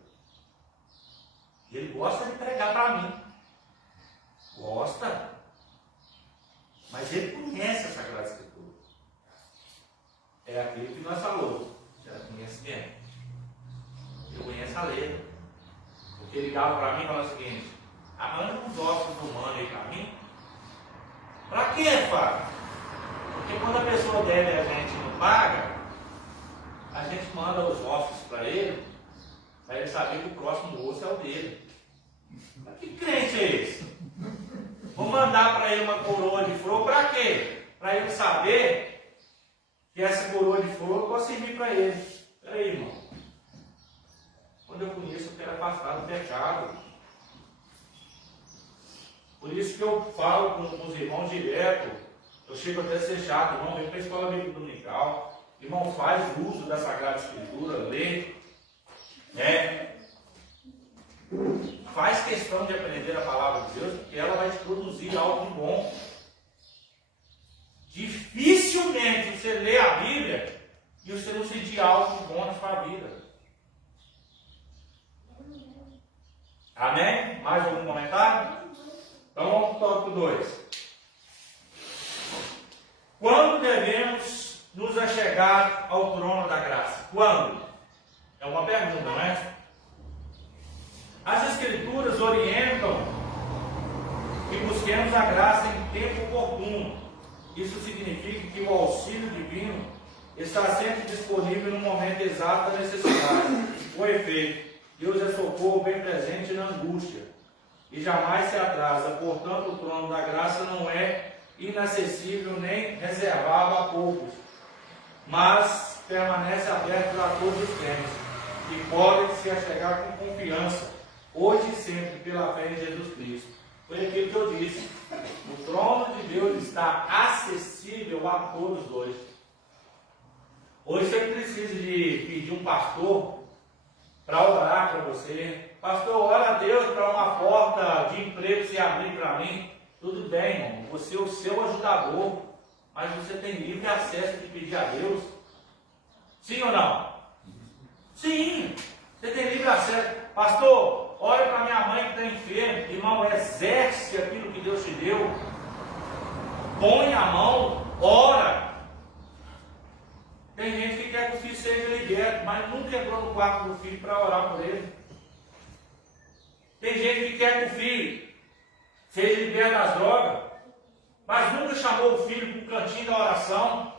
Ele gosta de pregar para mim. Gosta. Mas ele conhece a Sagrada Escritura. É aquilo que nós falamos. Já conhecimento. Ele conhece a letra. Porque ele ligava para mim e falava o seguinte: manda uns ossos humanos aí para mim. Para quê, Fábio? Porque quando a pessoa deve e a gente não paga, a gente manda os ossos para ele, para ele saber que o próximo osso é o dele. Mas que crente é esse? Vou mandar para ele uma coroa de flor, para quê? Para ele saber que essa coroa de flor pode servir para ele. Espera aí, irmão. Quando eu conheço, eu quero afastar do pecado. Por isso que eu falo com os irmãos direto. Eu chego até a ser chato, irmão, vem para a escola bíblica dominical. Irmão, faz uso da Sagrada Escritura, lê. Faz questão de aprender a palavra de Deus, porque ela vai te produzir algo de bom. Dificilmente você lê a Bíblia e você não sentir algo de bom na sua vida. Amém? Mais algum comentário? Então vamos para o tópico 2. Quando devemos nos chegar ao trono da graça? Quando? É uma pergunta, não é? As Escrituras orientam que busquemos a graça em tempo oportuno. Isso significa que o auxílio divino está sempre disponível no momento exato da necessidade. Com efeito, Deus é socorro bem presente na angústia e jamais se atrasa. Portanto, o trono da graça não é inacessível nem reservado a poucos, mas permanece aberto a todos os tempos e podem se achegar com confiança, hoje e sempre, pela fé em Jesus Cristo. Foi aquilo que eu disse. O trono de Deus está acessível a todos hoje. Hoje você precisa de pedir um pastor para orar para você. Pastor, ora a Deus para uma porta de emprego se abrir para mim. Tudo bem, irmão. Você é o seu ajudador, mas você tem livre acesso de pedir a Deus. Sim ou não? Sim, você tem livre acesso. Pastor, olha para minha mãe que está enferma. Irmão, exerce aquilo que Deus te deu. Põe a mão, ora. Tem gente que quer que o filho seja liberto, mas nunca entrou no quarto do filho para orar por ele. Tem gente que quer que o filho seja liberto das drogas, mas nunca chamou o filho para o cantinho da oração.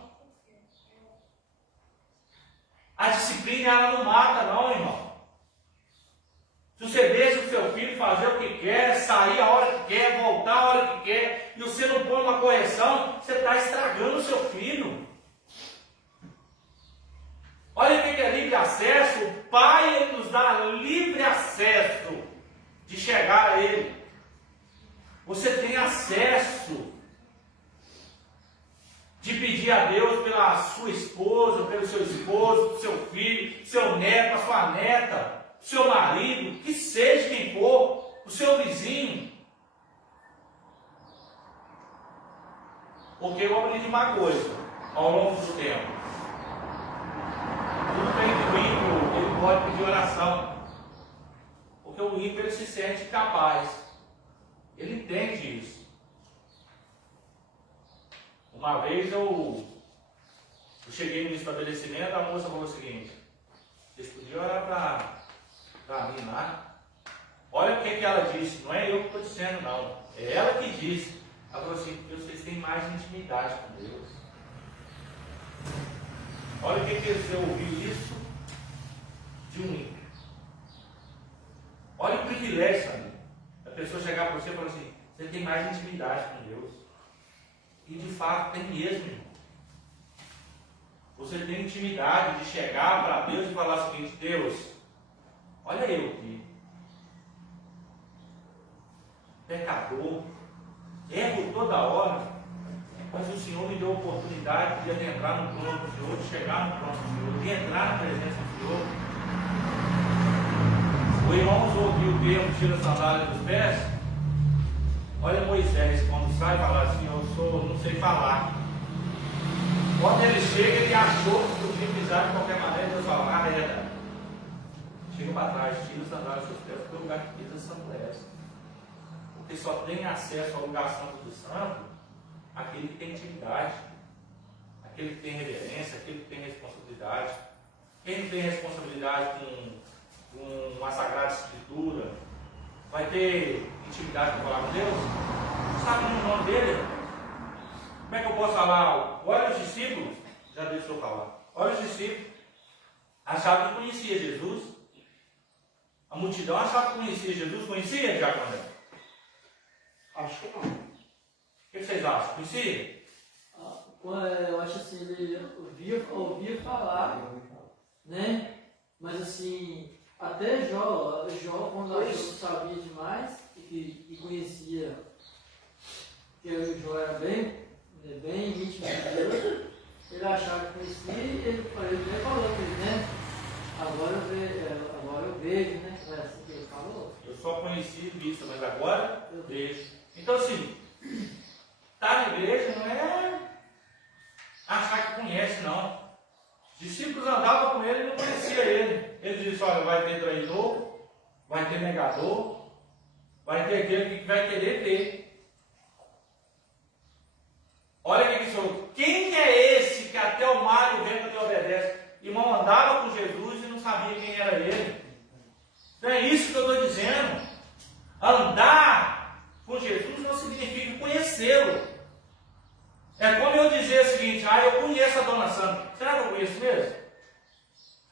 A disciplina ela não mata, não, irmão. Se você deixa o seu filho fazer o que quer, sair a hora que quer, voltar a hora que quer, e você não põe uma correção, você está estragando o seu filho. Olha o que é livre acesso. O Pai ele nos dá livre acesso de chegar a Ele. Você tem acesso de pedir a Deus pela sua esposa, pelo seu esposo, pelo seu filho, seu neto, a sua neta, seu marido, que seja quem for, o seu vizinho. Porque eu aprendi uma coisa ao longo do tempo. Tudo bem que o ímpio, ele pode pedir oração. Porque o ímpio ele se sente capaz. Ele entende isso. Uma vez eu cheguei no estabelecimento, a moça falou o seguinte: vocês podiam orar para mim lá? Olha o que ela disse, não é eu que estou dizendo não. É ela que disse. Ela falou assim: porque vocês têm mais intimidade com Deus. Olha o que você ouviu isso de um ímpio. Olha o privilégio, sabe? A pessoa chegar para você e falar assim: você tem mais intimidade com Deus. E de fato tem mesmo, irmão. Você tem intimidade de chegar para Deus e falar o seguinte: Deus, olha eu aqui, pecador, erro toda hora, mas o Senhor me deu a oportunidade de adentrar no trono do Senhor, de chegar no trono do Senhor, de entrar na presença do Senhor. O irmão ouviu o termo tira a sandália dos pés. Olha Moisés, quando sai, fala assim: eu não sei falar. Quando ele chega, ele achou que podia pisar de qualquer maneira. Deus fala: arreda. Chega para trás, tira a sandália dos seus pés, porque o lugar que pisa santo é esse. Porque só tem acesso ao lugar santo do santo aquele que tem intimidade, aquele que tem reverência, aquele que tem responsabilidade. Quem não tem responsabilidade com a Sagrada Escritura vai ter intimidade com a palavra de Deus? Não sabe o nome dele? Como é que eu posso falar? Olha os discípulos, já deixou eu falar. Olha os discípulos, achavam que conhecia Jesus. A multidão achava que conhecia Jesus. Conhecia, Diaconé? Acho que não. O que vocês acham? Conhecia? Eu acho assim, ele ouvia falar, né? Mas assim, até Jó quando achou que sabia demais e conhecia que o Jó era bem íntimo de Deus, ele achava que conhecia e ele até falou para ele, né? Agora eu vejo, né? Não é assim que ele falou? Eu só conheci vista, mas agora eu vejo. Então assim, estar na igreja não é achar que conhece, não. Os discípulos andavam com ele e não conhecia ele. Ele disse: olha, vai ter traidor, vai ter negador, vai ter aquele que vai querer ver. Olha o que ele falou: quem é esse que até o mar e o vento É como eu dizer o seguinte: ah, eu conheço a dona Sandra. Será que eu conheço mesmo?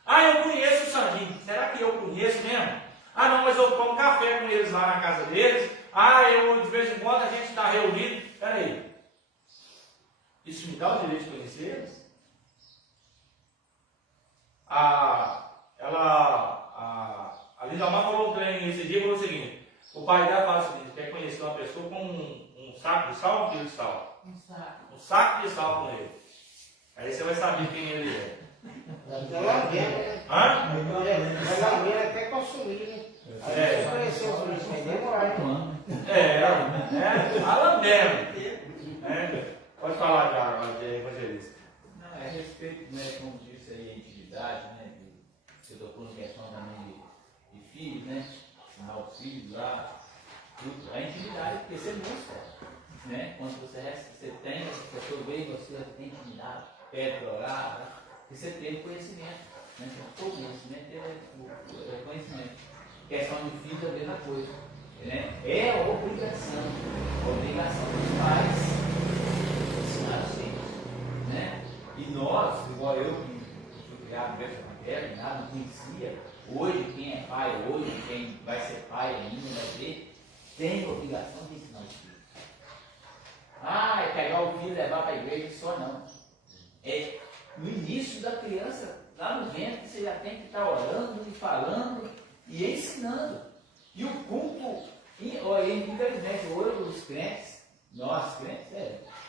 Ah, eu conheço o Sandrinho. Será que eu conheço mesmo? Ah, não, mas eu tomo café com eles lá na casa deles. Ah, eu de vez em quando a gente está reunido. Espera aí. Isso me dá o direito de conhecer eles? A Lindomar falou para mim esse dia, falou o seguinte: o pai dela fala o seguinte: quer conhecer uma pessoa com um saco de sal ou um quilo de sal? Um saco de sal com ele. Aí você vai saber quem ele é. É lambeiro, né? Hã? É lambeiro até consumir, né? É. Apareceu por isso, vai demorar, A lambendo. Pode falar já, evangelista. Não, é a respeito, né, como disse aí, a intimidade, né, você tocou na questão também de filhos, né, ensinar os filhos lá, tudo. A intimidade, porque você busca, né, quando você tem, essa pessoa vê você tem intimidade, pede para orar, né, porque você tem conhecimento, né, o conhecimento é conhecimento. Questão de filho é a mesma coisa, né, é a obrigação dos pais ensinar os filhos, né, e nós, igual eu, que fui criado no berço materno, nada, não conhecia, hoje quem é pai, hoje quem vai ser pai ainda, vai ver, tem a obrigação de ensinar os filhos. Ah, é pegar o filho e levar para a igreja só não. É no início da criança, lá no ventre, você já tem que estar orando e falando e ensinando. E o culto, infelizmente, hoje os crentes, nós crentes,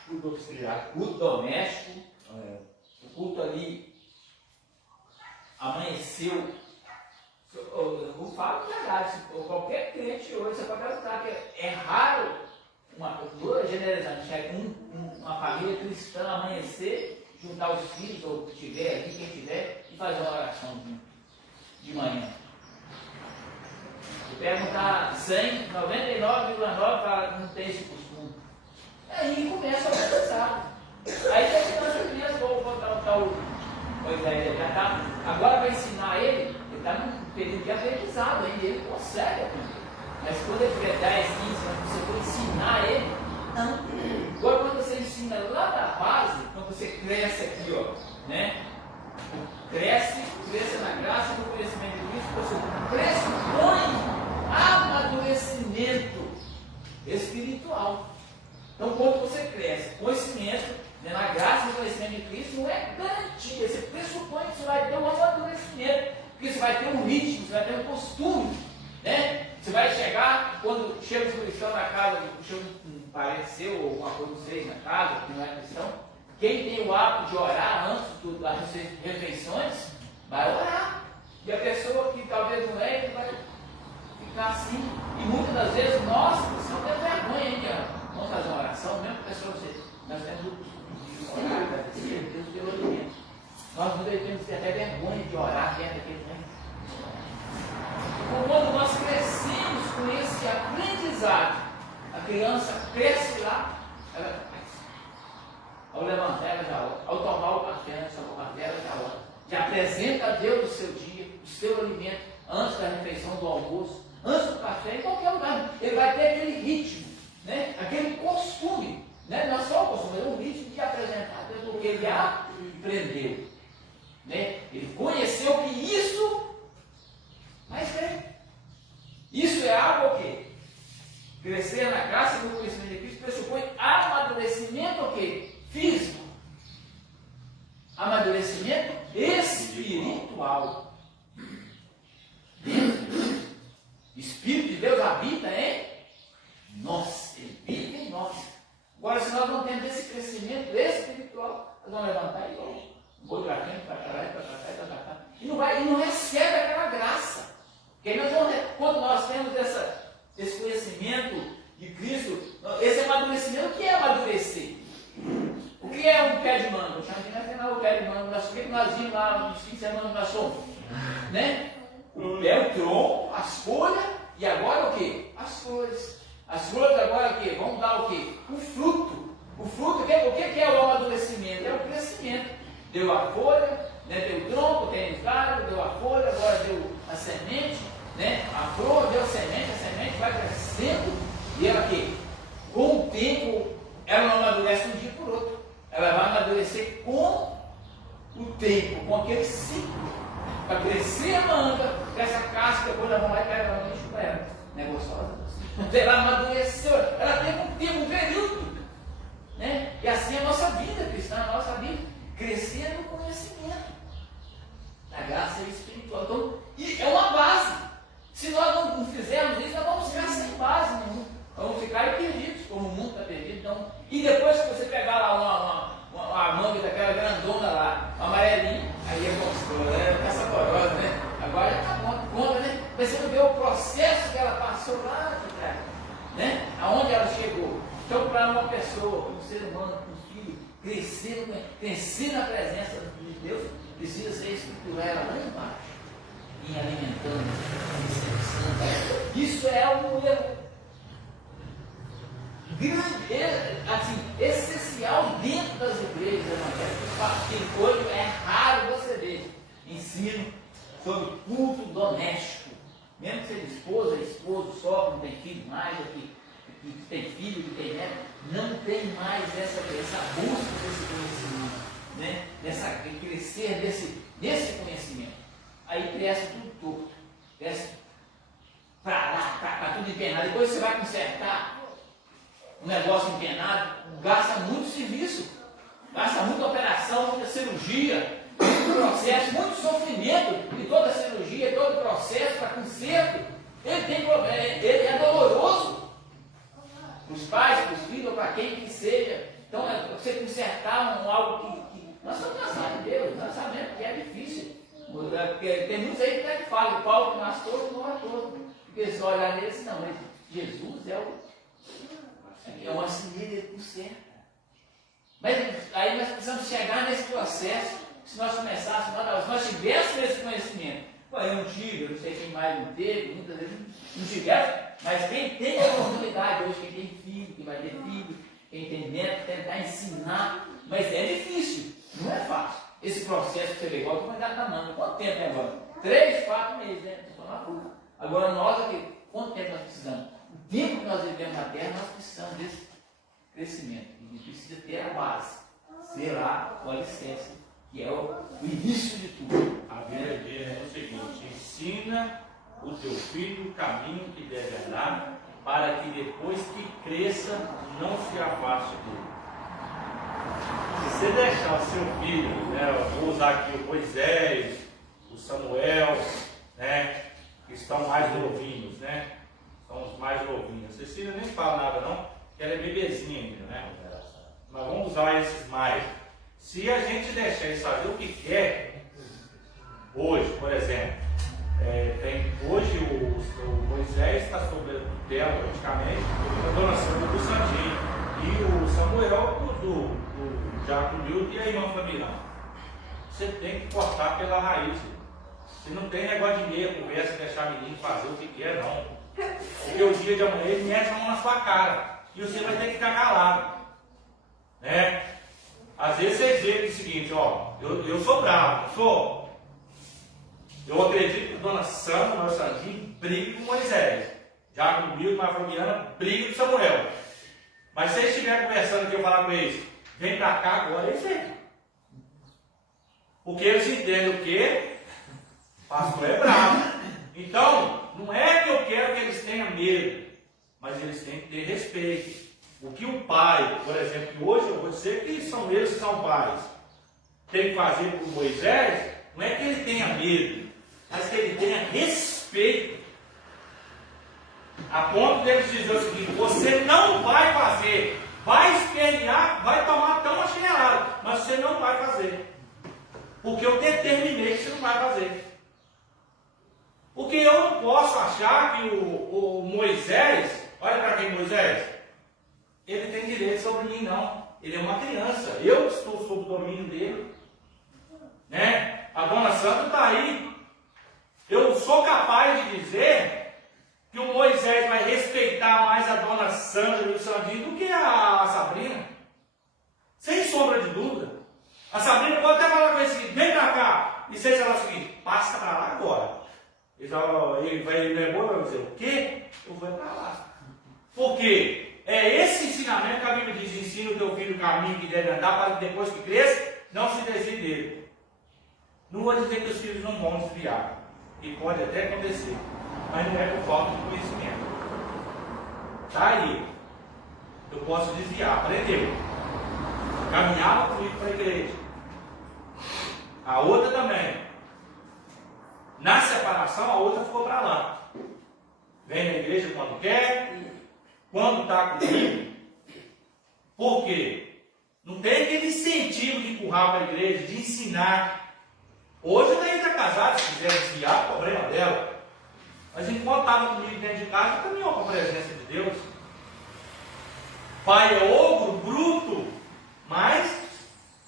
culto doméstico, o culto ali amanheceu. Eu falo de verdade, qualquer crente hoje, você pode perguntar que é raro uma cultura generalizante, uma família cristã amanhecer, juntar os filhos, ou que tiver ali, quem tiver, e fazer uma oração de manhã. Se perguntar 100, 99,9 fala que não tem esse costume. Aí começa a pensar. Aí tem criança, vou botar o Moisés, ele já está, agora vai ensinar ele está num período de aprendizado ainda, ele consegue aprender. Mas quando ele tiver 10, 15 anos, você for ensinar ele, não. Agora quando você ensina lá da base, quando você cresce aqui, ó, né? Cresce na graça e no conhecimento de Cristo, você pressupõe amadurecimento espiritual. Então quando você cresce, conhecimento, né, na graça e no conhecimento de Cristo, não é garantia, você pressupõe que você vai ter um amadurecimento. Porque você vai ter um ritmo, você vai ter um costume, né? Você vai chegar, quando chega os cristãos na casa, chega um parente seu ou alguma coisa de vocês na casa, que não é cristão, quem tem o hábito de orar antes das refeições, vai orar. E a pessoa que talvez não é, vai ficar assim. E muitas das vezes nós, cristãos, temos vergonha ainda. Vamos fazer uma oração, mesmo que a pessoa seja. Nós temos o costume de orar, agradecer a Deus pelo alimento. Nós não devemos ter até vergonha de orar perto daquele momento. Quando nós crescemos com esse aprendizado, a criança cresce lá, ao levantar ela já ora, ao tomar o café na sua boca dela já ora, já apresenta a Deus o seu dia, o seu alimento, antes da refeição, do almoço, antes do café, em qualquer lugar. Ele vai ter aquele ritmo, né? Aquele costume, né? Não é só o costume, é um ritmo de apresentar a Deus, porque ele aprendeu. Né? Ele conheceu que isso, mas isso é algo o quê? Crescer na graça e no conhecimento de Cristo pressupõe amadurecimento o quê? Físico, amadurecimento espiritual. O Espírito de Deus habita em nós, ele vive em nós. Agora, se nós não temos esse crescimento espiritual, nós vamos levantar e vamos. Vou para frente, para trás, para trás, para trás. E não recebe aquela graça. Porque quando nós temos esse conhecimento de Cristo, esse amadurecimento, o que é amadurecer? O que é um pé de manga? Eu chamo de o pé de manga. O que nós vimos lá nos fins de semana nós somos? Né? O pé, o tronco, as folhas, e agora o quê? As flores. As flores agora o quê? Vão dar o quê? O fruto. O fruto, o que é o amadurecimento? É o crescimento. Deu a folha, né? Deu o tronco, tem os galhos, deu a folha, agora deu a semente, né? A flor deu a semente vai crescendo, e ela que com o tempo ela não amadurece um dia por outro. crescer com o tempo, com aquele ciclo. Para crescer a manga, essa casca, depois a mão vai cair lá no lixo para ela. Não é gostosa? Ela amadureceu, ela teve um tempo, um período. Né? E assim é a nossa vida cristã, a nossa vida. Crescer no conhecimento da graça espiritual. Então, e é uma base. Se nós não fizermos isso, nós vamos ficar sem base nenhuma. Vamos ficar perdidos, como o mundo está perdido. Então, e depois que você pegar lá uma manga daquela grandona lá, amarelinha, aí é gostoso, né? Essa corosa, né? Agora já está conta, né? Mas você não vê o processo que ela passou lá de trás, né? Aonde ela chegou. Então, para uma pessoa, um ser humano, um filho, crescer na presença de Deus, precisa ser estruturada lá embaixo, em alimentando, em isso é um erro grande, assim, essencial dentro das igrejas evangélicas, que hoje é raro você ver ensino sobre culto doméstico, mesmo que seja esposo só, não tem filho mais, ou que tem filho, que tem neto, não tem mais essa busca desse conhecimento, né? Crescer nesse conhecimento. Aí cresce tudo torto, cresce para lá, para cá, tudo empenado. Depois você vai consertar um negócio empenado, gasta muito serviço, gasta muita operação, muita cirurgia, muito processo, muito sofrimento de toda a cirurgia, todo o processo para conserto. Ele tem problema, ele é doloroso para os pais, para os filhos, ou para quem que seja. Então, você consertar algo que nós estamos cansados de Deus, nós sabemos que é difícil. Porque tem muitos aí que até falam, o pau que nasce todo, não é todo. Porque eles olham nele assim, não, mas Jesus é uma semelhança, ele conserta. Mas aí nós precisamos chegar nesse processo. Se nós começássemos, se nós tivéssemos esse conhecimento, eu não tive, eu não sei quem mais não teve, muitas vezes não tivesse, mas quem tem a oportunidade hoje, quem tem filho, quem vai ter filho, quem tem neto, tentar ensinar, mas é difícil, não é fácil. Esse processo que você vê, igual que vai dar na mão, quanto tempo é agora? 3, 4 meses, né? Agora nós aqui, quanto tempo nós precisamos? O tempo que nós vivemos na terra, nós precisamos desse crescimento. A gente precisa ter a base, ser lá o alicerce, que é o início de tudo. A Bíblia diz o seguinte: ensina o teu filho o caminho que deve andar, para que depois que cresça, não se afaste dele. Se você deixar o seu filho, né, eu vou usar aqui o Moisés, o Samuel, né, que estão mais novinhos, né? São os mais novinhos. A Cecília nem fala nada não, que ela é bebezinha ainda, né? Mas vamos usar esses mais. Se a gente deixar eles fazer o que quer, hoje, por exemplo, hoje o Moisés está sob a tutela praticamente da dona Sandra do Santinho e o Samuel do Jaco Milton e a irmã Fabiana. Você tem que cortar pela raiz. Você não tem negócio de meia conversa, deixar menino fazer o que quer, não. Porque o dia de amanhã ele mete a mão na sua cara e você vai ter que ficar calado, né? Às vezes você diz o seguinte, ó, eu sou bravo, não sou? Eu acredito que a dona Sandra, o nosso Sandinho, briga com Moisés. Jaco Milton, a Fabiana, briga com Samuel. Mas se eles estiverem conversando aqui, eu falar com eles, vem pra cá agora, eles vêm. Porque eles entendem o quê? O pastor é bravo. Então, não é que eu quero que eles tenham medo, mas eles têm que ter respeito. O que o pai, por exemplo, que hoje eu vou dizer que são eles que são pais, tem que fazer por Moisés, não é que ele tenha medo, mas que ele tenha respeito. A ponto deles dizer o seguinte: você não vai fazer, vai espernear, vai tomar até uma chinelada, mas você não vai fazer. Porque eu determinei que você não vai fazer. Porque eu não posso achar que o Moisés, olha para quem Moisés, ele tem direito sobre mim, não. Ele é uma criança, eu estou sob o domínio dele. Né? A dona Sandra está aí. Eu sou capaz de dizer que o Moisés vai respeitar mais a dona Sandra e o Sandinho do que a Sabrina. Sem sombra de dúvida. A Sabrina pode até falar com ele o seguinte: vem para cá. E se ela falar o seguinte: passa para lá agora. Ele vai dizer: o quê? Eu vou para lá. Por quê? É esse ensinamento que a Bíblia diz: ensina o teu filho o caminho que deve andar, para que depois que cresça, não se desvie dele. Não vou dizer que os filhos não vão desviar, e pode até acontecer, mas não é por falta de conhecimento. Está aí. Eu posso desviar, aprendeu. Caminhava comigo para a igreja. A outra também. Na separação, a outra ficou para lá. Vem na igreja quando quer, quando está comigo. Por quê? Não tem aquele incentivo de empurrar para a igreja, de ensinar. Hoje ela ainda está casada, se quiser desviar, o problema dela. Mas enquanto estava comigo dentro de casa, caminhou para a presença de Deus. Pai é ogro, bruto, mas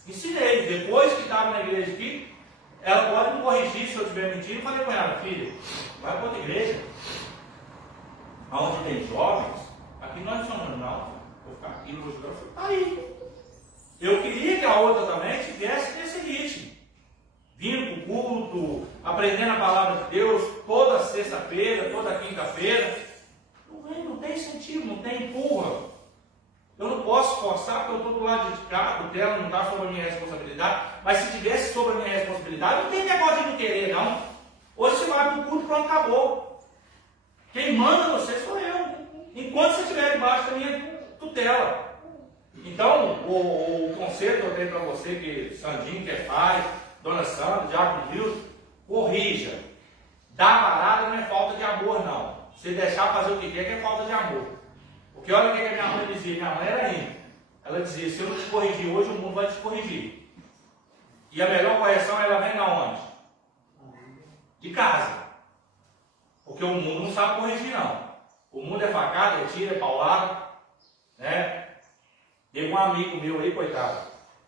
ensinei. Depois que estava na igreja aqui, ela pode me corrigir se eu estiver mentindo. Falei com ela, filha, vai para outra igreja. Onde tem jovens, aqui nós não somos, não. Vou ficar aqui, não vou jogar. Aí. Eu queria que a outra também estivesse nesse ritmo. Vindo para o culto, aprendendo a palavra de Deus, toda sexta-feira, toda quinta-feira. Não tem sentido, não tem empurra. Eu não posso forçar, porque eu estou do lado de cá, o dela não está sobre a minha responsabilidade. Mas se tivesse sobre a minha responsabilidade, não tem negócio de não querer, não. Hoje você vai para o culto, pronto, acabou. Quem manda você sou eu. Enquanto você estiver debaixo da minha tutela. Então, o conselho que eu tenho para você, que Sandinho, que é pai, Dona Sandra, Diácono Nilson, corrija. Dar varada não é falta de amor, não. Se deixar fazer o que quer, que é falta de amor. Porque olha o que a minha mãe dizia. Minha mãe era índia. Ela dizia, se eu não te corrigir hoje, o mundo vai te corrigir. E a melhor correção, ela vem da onde? De casa. Porque o mundo não sabe corrigir, não. O mundo é facada, é tira, é paulada. Né? Teve um amigo meu aí, coitado,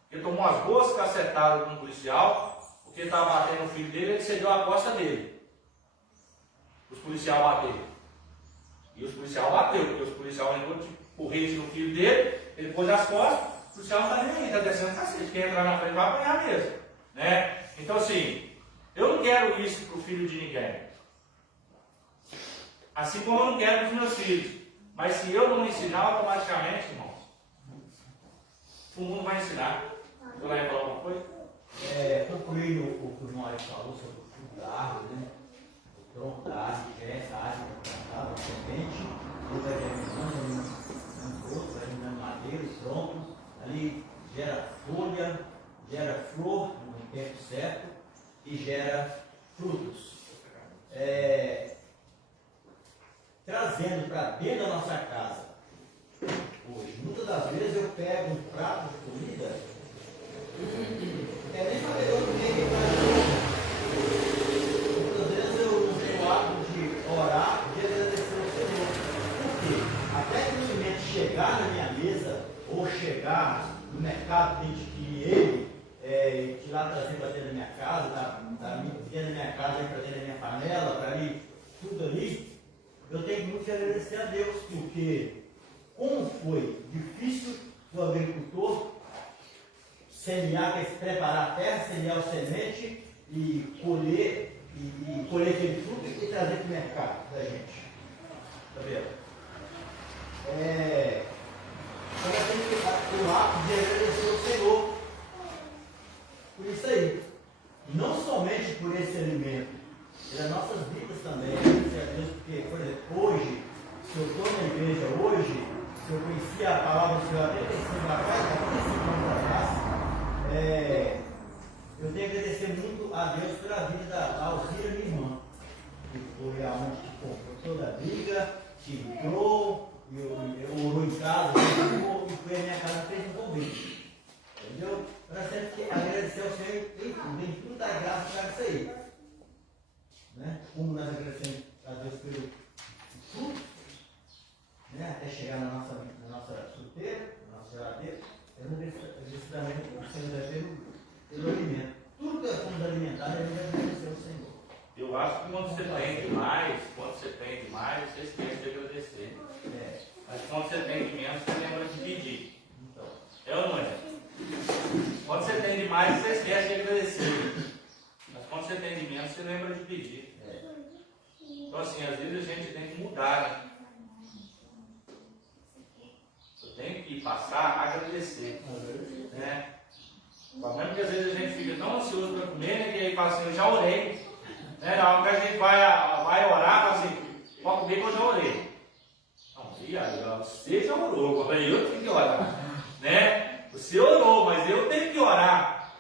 que tomou umas boas cacetadas com um policial, porque ele estava batendo no filho dele, ele cedeu a costa dele. Os policiais bateram. E os policiais bateu, porque os policiais entrou de porrete no filho dele, ele pôs as costas, o policial não está nem aí, está descendo cacete. Quem entrar na frente vai apanhar mesmo. Né? Então assim, eu não quero isso para o filho de ninguém. Assim como eu não quero para os meus filhos. Mas se eu não ensinar, automaticamente, irmãos, o mundo vai ensinar. Você vai falar alguma coisa? Concluindo o que o irmão Alex falou sobre o fruto da árvore, né? O tronco da árvore, que é essa árvore plantada, a semente, ele vai germinando, outro vai germinando madeira, tronco, ali gera folha, gera flor no tempo certo e gera frutos. Trazendo para dentro da nossa casa, hoje, muitas das vezes eu pego um prato de comida, é nem saber o que é para muitas vezes eu não tenho o hábito de orar, de agradecer ao Senhor. Por quê? Até que o alimento chegar na minha mesa, ou chegar no mercado, tem que ir ele, de lá trazer para dentro da minha casa, dentro da minha casa, para dentro da minha panela, para ali, tudo ali. Eu tenho muito que agradecer a Deus, porque como foi difícil o agricultor semear, preparar a terra, semear o semente e colher aquele fruto e trazer para o mercado da gente. Está vendo? Então eu tenho que ter o hábito de agradecer ao Senhor por isso aí. Não somente por esse alimento, pelas nossas vidas também, agradecer a Deus, porque, por exemplo, hoje, se eu estou na igreja hoje, se eu conheci a palavra do Senhor há 35 anos atrás, eu tenho que agradecer muito a Deus pela vida da Alzira, minha irmã, que foi aonde que comprou toda a briga, que entrou, eu orou em casa, e foi a minha casa, fez um convite. Entendeu? Nós temos que agradecer ao Senhor em tudo da graça para isso aí. Né? Como nós agradecemos a Deus pelo fruto, né? Até chegar na nossa fruteira, na nossa geladeira, eu agradeço também o Senhor pelo alimento. Tudo que fomos alimentados, a gente agradecer ao Senhor. Eu acho que quando você tem demais, você esquece de agradecer. Mas quando você tem de menos, você lembra de pedir. Então. É ou não é? Quando você tem demais, você esquece de agradecer. Mas quando você tem de menos, você lembra de pedir. Então assim, às vezes a gente tem que mudar. Né? Eu tenho que passar, agradecer. Né? Mesmo que às vezes a gente fica tão ansioso para comer, né, que aí fala assim, eu já orei. Né? Na hora que a gente vai orar, fala assim, pode comer que eu já orei. Não, e aí, você já orou, agora eu tenho que orar. Né? Você orou, mas eu tenho que orar.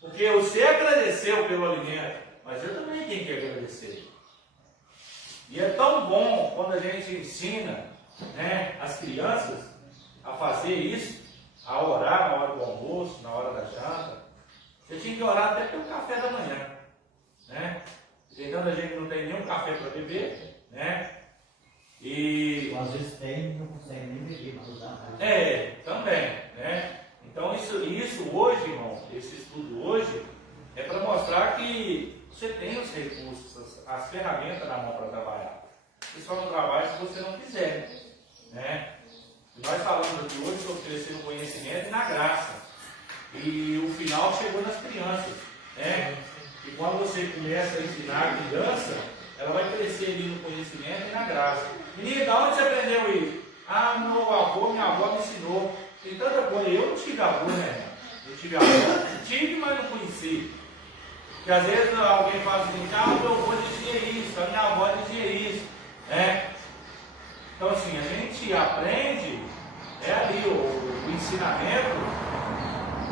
Porque você agradeceu pelo alimento, mas eu também tenho que agradecer. E é tão bom quando a gente ensina, né, as crianças a fazer isso, a orar na hora do almoço, na hora da janta. Você tinha que orar até pelo café da manhã. Né? Então a gente não tem nenhum café para beber. Né? E às vezes tem e não consegue nem beber, mas dá. Também. Né? Então isso hoje, irmão, esse estudo hoje, é para mostrar que você tem os recursos, as ferramentas na mão para trabalhar. Você só não trabalha se você não quiser. Né? E nós falamos aqui hoje sobre crescer no conhecimento e na graça. E o final chegou nas crianças. Né? E quando você começa a ensinar a criança, ela vai crescer ali no conhecimento e na graça. Menino, de onde você aprendeu isso? Ah, meu avô, minha avó me ensinou. Tem tanta coisa. Eu não tive avô, né? Eu tive avô, tive, mas não conheci. Porque às vezes alguém fala assim, meu avô dizia isso, a minha avó dizia isso. Né? Então assim, a gente aprende ali o ensinamento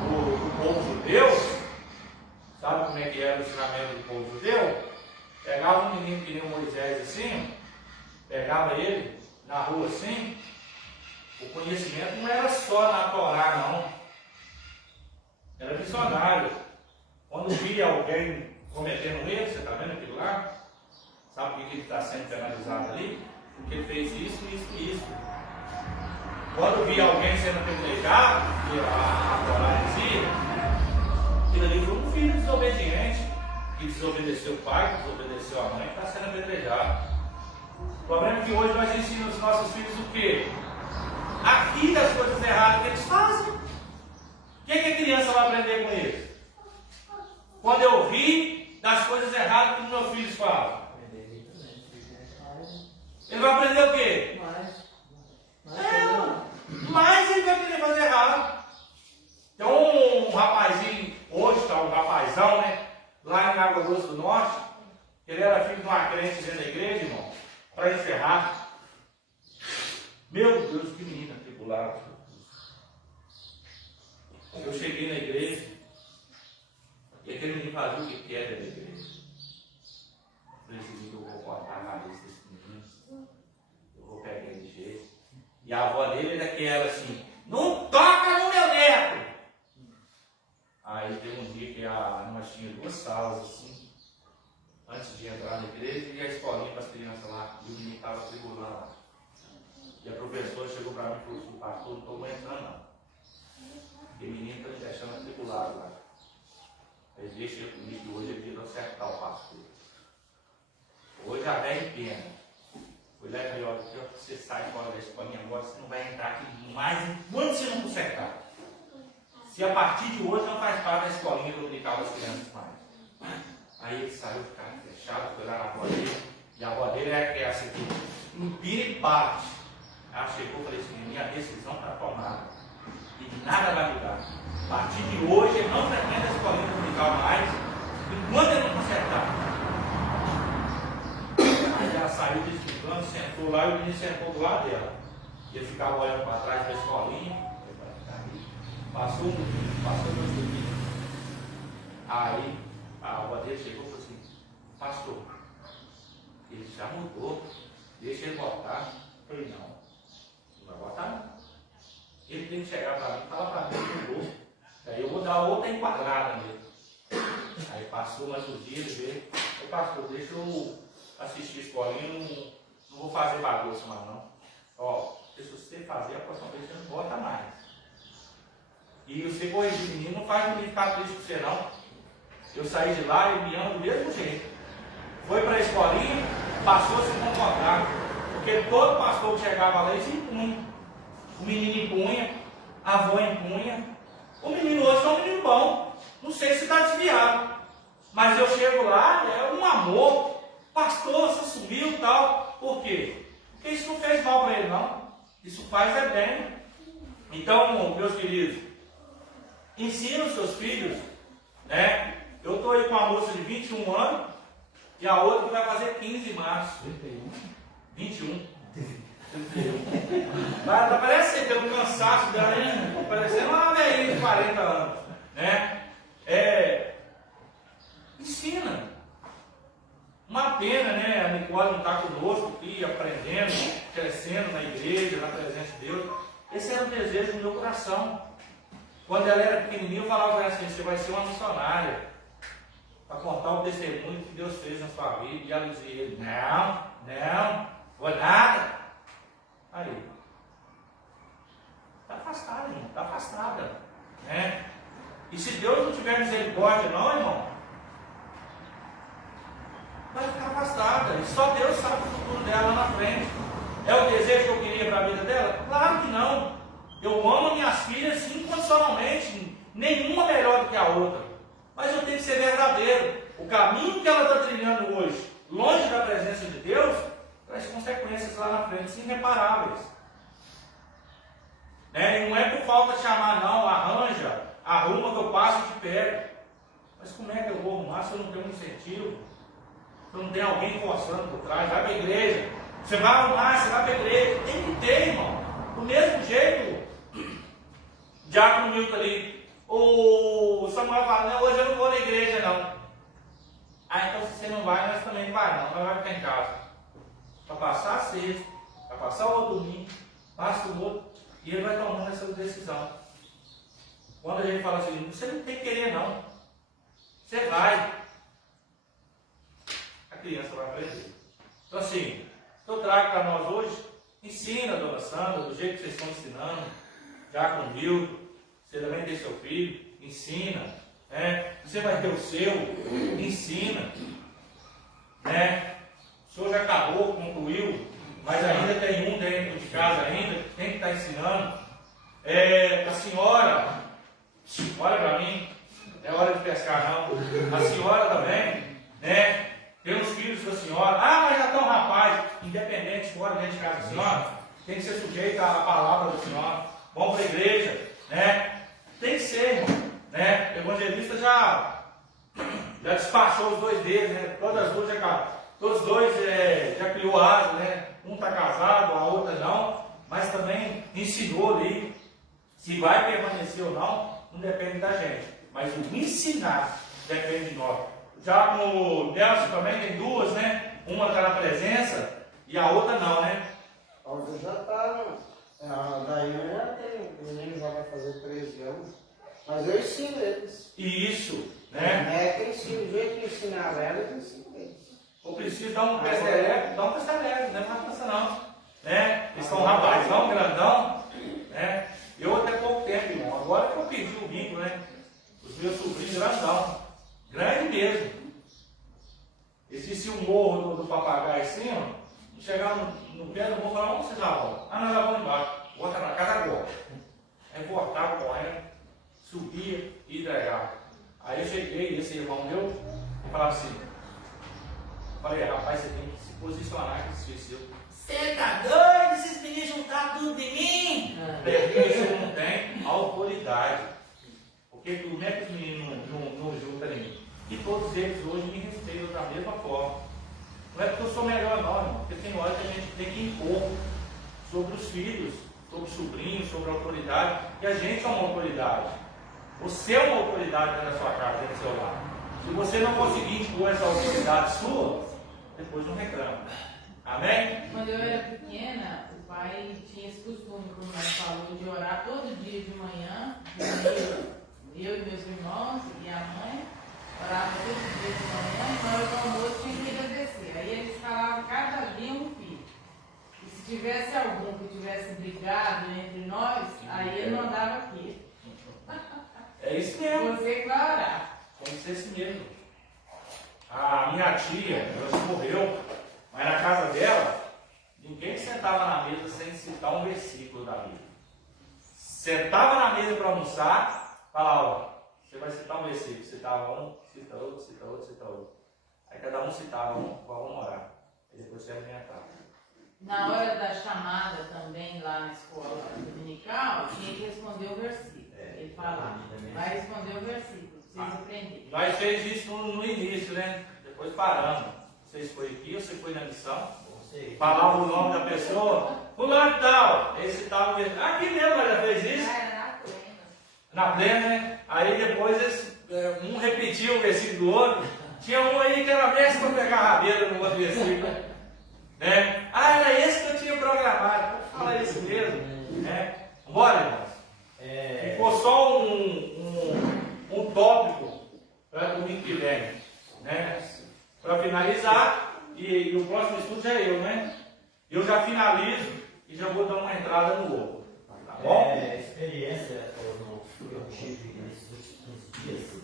do povo judeu. Sabe como é que era o ensinamento do povo judeu? Pegava um menino que nem o Moisés assim, pegava ele na rua assim. O conhecimento não era só na Torá, não. Era missionário. Quando via alguém cometendo erro, você está vendo aquilo lá? Sabe o que ele está sendo penalizado ali? Porque ele fez isso, isso e isso. Quando via alguém sendo apedrejado, que a Torá dizia, aquilo ali foi um filho desobediente, que desobedeceu o pai, que desobedeceu a mãe, que está sendo apedrejado. O problema é que hoje nós ensinamos os nossos filhos o quê? Aqui das coisas erradas que eles fazem. O que a criança vai aprender com eles? Quando eu ri das coisas erradas que os meus filhos fazem. Ele vai aprender o quê? Mas ele vai querer fazer errado. Tem um rapazinho, hoje está um rapazão, né? Lá em Água Doce do Norte. Ele era filho de uma crente dentro da igreja, irmão. Para encerrar. Meu Deus, que menina tribulada. Eu cheguei na igreja e aquele menino fazia o que é dentro da igreja. Eu falei, eu vou cortar a cabeça desse menino. Eu vou pegar ele de jeito. E a avó dele era aquela assim, não toca no meu neto! Aí teve um dia que nós tínhamos 2 salas assim, antes de entrar na igreja, e a escolinha para as crianças lá, e o menino estava segurando lá. E a professora chegou para mim e falou assim, pastor, não estou aguentando não. E o menino está me deixando atribulado lá. Aí deixa eu comigo que hoje é dia de acertar o pastor. Hoje a velha pena. Foi lá e falei, olha, você sai fora da escolinha agora, você não vai entrar aqui mais enquanto você não consertar. Se a partir de hoje não faz parte da escolinha dominical das crianças mais. Aí ele saiu, ficava fechado, foi lá na avó dele. E a avó dele é assim, que empira e bate. Ela chegou e falou assim, minha decisão está tomada. E nada vai mudar. A partir de hoje ele não frequenta a escolinha dominical mais, enquanto ele não consertar. Aí ela saiu desligando, sentou lá e o menino sentou do lado dela. E ele ficava olhando para trás da escolinha. Passou um pouquinho, passou 2 pouquinhos. Aí a avó dele chegou e falou assim, pastor, ele já mudou, deixa ele voltar. Eu falei, não vai voltar não. Ele tem que chegar para mim e falar para mim que mudou. Aí eu vou dar outra enquadrada nele. Aí passou mais um dia, ele veio, pastor, deixa eu assistir a escolinha, não vou fazer bagunça mais não. Ó, se você fazer, a próxima vez você não volta mais. E você corrigir o menino, não faz o menino ficar triste com você não. Eu saí de lá e me amo do mesmo jeito. Foi para a escolinha, passou a se comportar. Porque todo pastor que chegava lá, eles impunham. O menino impunha, a avó impunha. O menino hoje é um menino bom. Não sei se está desviado. Mas eu chego lá, é um amor. Pastor, você sumiu e tal. Por quê? Porque isso não fez mal para ele não. Isso faz é bem. Então, meus queridos, ensina os seus filhos, né? Eu estou aí com uma moça de 21 anos e a outra que vai fazer 15 em março. 21. Tá parecendo, pelo cansaço dela, hein? Parecendo uma velhinha de 40 anos, né? Ensina. Uma pena, né? A Nicole não está conosco aqui, aprendendo, crescendo na igreja, na presença de Deus. Esse era o desejo do meu coração. Quando ela era pequenininha, eu falava para ela assim: você vai ser uma missionária, para contar o testemunho que Deus fez na sua vida. E ela dizia: não, vou nada. Aí, está afastada, irmão, está afastada, né? E se Deus não tiver misericórdia, não, irmão, vai ficar afastada. E só Deus sabe o futuro dela lá na frente. É o desejo que eu queria para a vida dela? Claro que não. Eu amo minhas filhas incondicionalmente, nenhuma melhor do que a outra. Mas eu tenho que ser verdadeiro. O caminho que ela está trilhando hoje, longe da presença de Deus, traz consequências lá na frente irreparáveis. Né? E não é por falta de chamar, não. Arruma que eu passo e te pego. Mas como é que eu vou arrumar se eu não tenho um incentivo? Se eu não tenho alguém forçando por trás? Vai para a igreja. Você vai arrumar, você vai para a igreja. Tem que ter, irmão. Do mesmo jeito, Diácono Milton ali, o Samuel fala: não, hoje eu não vou na igreja, não. Então se você não vai, nós também não vai, não. Nós vamos ficar em casa. Para passar a sexta, para passar o outro domingo, passa o outro, e ele vai tomando essa decisão. Quando a gente fala assim: você não tem que querer, não. Você vai. A criança vai aprender. Então assim, eu trago para nós hoje: ensina, dona Sandra, do jeito que vocês estão ensinando, já com o Milton, você também tem seu filho, ensina, né? Você vai ter o seu, ensina, né? O senhor já acabou, concluiu, mas ainda tem um dentro de casa ainda, tem que estar ensinando. A senhora, olha para mim, não é hora de pescar não, a senhora também, né? Tem os filhos da senhora, mas já estão rapaz, independente, fora dentro de casa da senhora, tem que ser sujeito à palavra da senhora. Vamos para a igreja, né? Tem que ser, irmão, né? O evangelista já despachou os dois deles, né? Todos os dois já criou asa, né? Um está casado, a outra não, mas também ensinou ali. Se vai permanecer ou não depende da gente, mas o ensinar depende de nós. Já com o Nelson também tem duas, né? Uma está na presença e a outra não, né? A outra já está. A Daiane já tem, o menino já vai fazer 13 anos. Mas eu ensino eles. Isso, né? Que ensino, o jeito de ensinar elas, eu ensino eles. Ou preciso dar um pesteleco, não é mais coisa não. Né? Eles são rapazão, grandão, né? Eu até pouco tempo, irmão. Agora que eu perdi o vínculo, né? Os meus sobrinhos grandão. Grande mesmo. Existe um morro do papagaio assim, ó. Chegar no pé do morro e falar: onde vocês vão? Nós vamos embaixo. Volta para casa agora. Aí voltava correndo, subia e entregava. Aí eu cheguei, esse irmão meu, e falava assim: falei, rapaz, você tem que se posicionar com esse seu. Você tá doido? Esses meninos juntaram tudo de mim? Isso não tem autoridade. Porque como é que os meninos não juntam em mim? E todos eles hoje me respeitam da mesma forma. Não é porque eu sou melhor não, irmão. Porque tem hora que a gente tem que impor sobre os filhos, sobre os sobrinhos, sobre a autoridade. E a gente é uma autoridade. Você é uma autoridade dentro da sua casa, dentro do seu lar. Se você não conseguir impor essa autoridade sua, depois não reclama. Amém? Quando eu era pequena, o pai tinha esse costume, como nós falou, de orar todo dia de manhã. Eu e meus irmãos e a mãe orava todo dia de manhã e na hora do almoço tinha que agradecer. Aí eles falavam cada dia um filho. E se tivesse algum que tivesse brigado entre nós, aí ele mandava aqui. É isso mesmo. Você que vai orar. Tem que ser assim mesmo. A minha tia, ela já morreu, mas na casa dela, ninguém sentava na mesa sem citar um versículo da Bíblia. Sentava na mesa para almoçar, falava: você vai citar um versículo. Citava um, cita outro, cita outro, cita outro. Aí cada um citava um, vamos orar. Aí depois você alimentava. na hora da chamada também lá na escola dominical, tinha que responder o versículo. Ele fala, vai responder o versículo, pra vocês aprenderem. Nós fez isso no início, né? Depois paramos. Vocês foi aqui ou você foi na missão? Falava o nome da pessoa, fulano tal, esse tal, aqui mesmo ela já fez isso. Na plena, né? Aí depois um repetiu o versículo do outro. Tinha um aí que era mestre para pegar a rabeira no outro versículo. Né? Ah, era esse que eu tinha programado. Vou falar isso mesmo. Né? Bora, irmãos. Ficou só um tópico para domingo que vem. Né? Para finalizar, e o próximo estudo já é eu, né? Eu já finalizo e já vou dar uma entrada no outro. Tá bom? Experiência que eu tive nesses últimos 15 dias,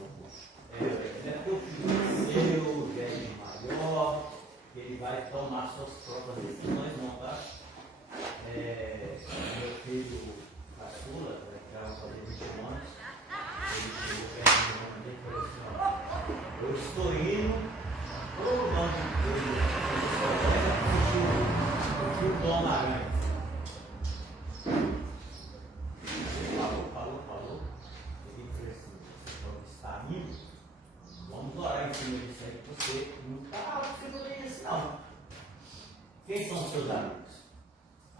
eu fui o velho maior, ele vai tomar suas próprias decisões, não, tá? Meu filho caçula, que vai fazer 21 anos, ele chegou perto de mim e falou assim: ó, eu estou indo pro nome dele, o filho do Homem-Aranha. Falou. Ele falou assim: você está indo? Vamos orar em cima disso aí, você não está segurando isso, não. Quem são os seus amigos?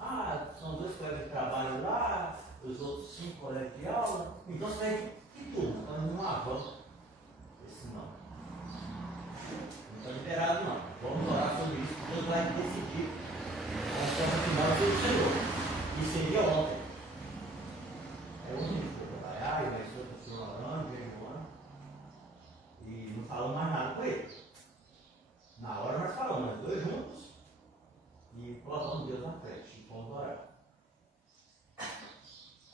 Ah, são 2 colegas de trabalho lá, os outros 5 colegas de aula. Então você vai de tudo, então não avança. Esse não. Não está liberado, não. Vamos orar sobre isso, Deus vai decidir. Nós estamos final do Senhor. E seria ontem. É o único que eu trabalhar, e vai ser o Senhor orando, jejuando. E não falamos mais nada com ele. Na hora nós falamos, nós 2 juntos, e colocamos Deus na frente, e fomos orar.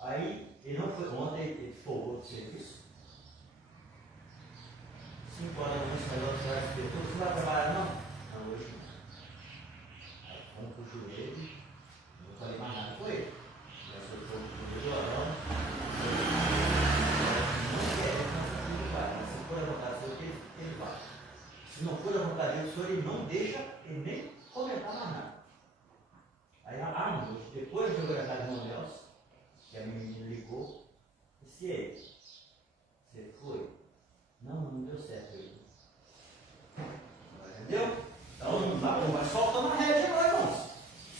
Aí, ele não foi ontem, ele folgou do serviço. 5 horas da manhã, esse negócio vai se você vai trabalhar não? Não, hoje não. Aí fomos pro joelho, não falei mais nada com ele. Nós fomos pro Deus orando. Não quer, ele vai. Se for a vontade do Senhor, ele vai. Se não for a vontade do Senhor, ele não deixa ele nem comentar mais nada. Aí à noite, depois de eu gravar de Irmão Nelson, que a menina ligou, disse: ele, você foi? Não deu certo ele. Entendeu? Então não dá, mas soltando a rede agora, irmãos.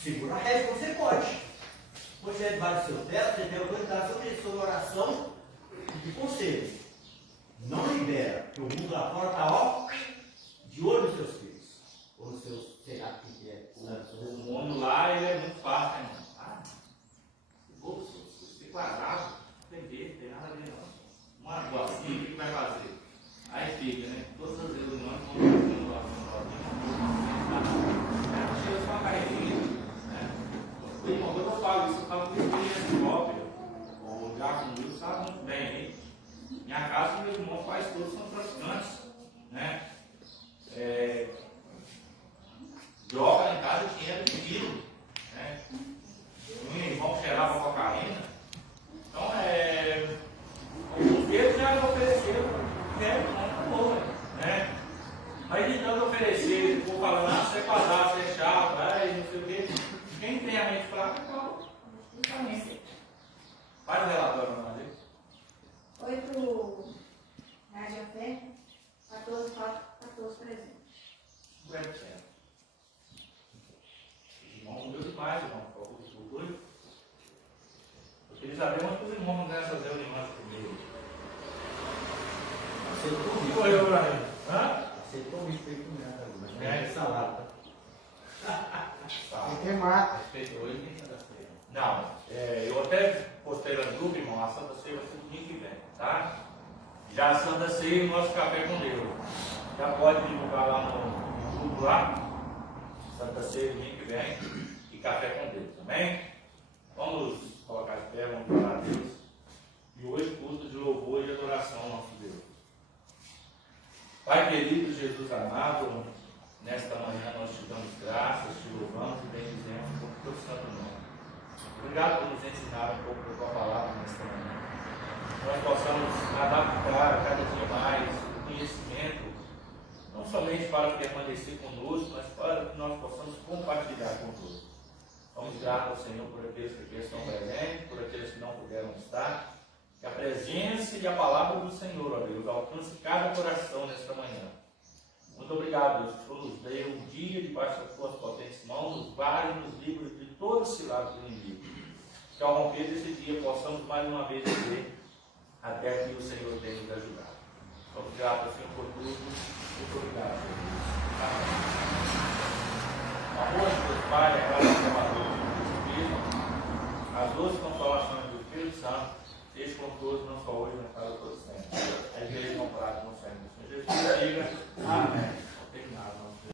Segura a rede que você pode. Você é debaixo do seu teto, você tem autoridade sobre a sua oração e conselho. Não libera, porque o mundo lá fora está, ó, de olho nos seus filhos. Ou nos seus, sei lá o que é. O mundo lá ele é muito fácil, né, irmão? Ah, você quadrado, não tem nada a ver, não. Uma doação, o que vai fazer? Aí fica, né? Todas as vezes nós vamos fazer doação. Chega só uma carreirinha, né? Irmão, quando eu falo isso, eu falo com experiência própria. O Jackson Wilson sabe muito bem, hein? Minha casa, meu irmão, faz todos são traficantes, né? Joga em casa dinheiro de quilo, né? Meu irmão cheirava cocaína. Então, os dedos já me ofereceram, né? Mas de tanto oferecer, ele ficou falando: ah, você é quadrado, você é chato, não sei o quê. Quem tem a mente fraca, fala, justamente. Faz o relatório para nós. Oi pro Rádio Fé, 14 presentes. 50%. Irmão, deu demais, irmão, para o curso de cultura. Eu queria saber onde os irmãos vão essas reuniões comigo. Correu para mim. Aceitou o respeito mesmo, mas não É. é salada. Tem que mata. Respeito hoje nem sexta-feira. Não, eu até postei lá no grupo, irmão, a Santa Ceia vai ser domingo que vem, tá? Já a Santa Ceia e o nosso café com Deus. Já pode divulgar lá no grupo lá. Santa Ceia domingo que vem e café com Deus, amém? Vamos colocar de pé, vamos orar a Deus. E hoje culto de louvor e adoração ao nosso Deus. Pai querido, Jesus amado, nesta manhã nós te damos graças, te louvamos e bendizemos por teu santo nome. Obrigado por nos ensinar um pouco da tua palavra nesta manhã. Nós possamos adaptar cada dia mais o conhecimento, não somente para permanecer conosco, mas para que nós possamos compartilhar com todos. Vamos grato ao Senhor por aqueles que aqui estão presentes, por aqueles que não puderam estar. Que a presença e a palavra do Senhor, ó Deus, alcance cada coração nesta manhã. Muito obrigado, Deus, que o Senhor nos dê um dia debaixo das tuas potentes mãos, nos guarde e nos livre de todo esse lado do inimigo. Que ao romper desse dia possamos mais uma vez dizer até que o Senhor tenha nos ajudado. Muito grato, Senhor, por tudo. Muito obrigado, Jesus. Amém. O amor de Deus Pai, a graça do Salvador de Cristo, as duas consolações do Espírito Santo, esteja com todos, não só hoje, mas para todos sempre. A igreja não para com o Senhor. Jesus diga amém.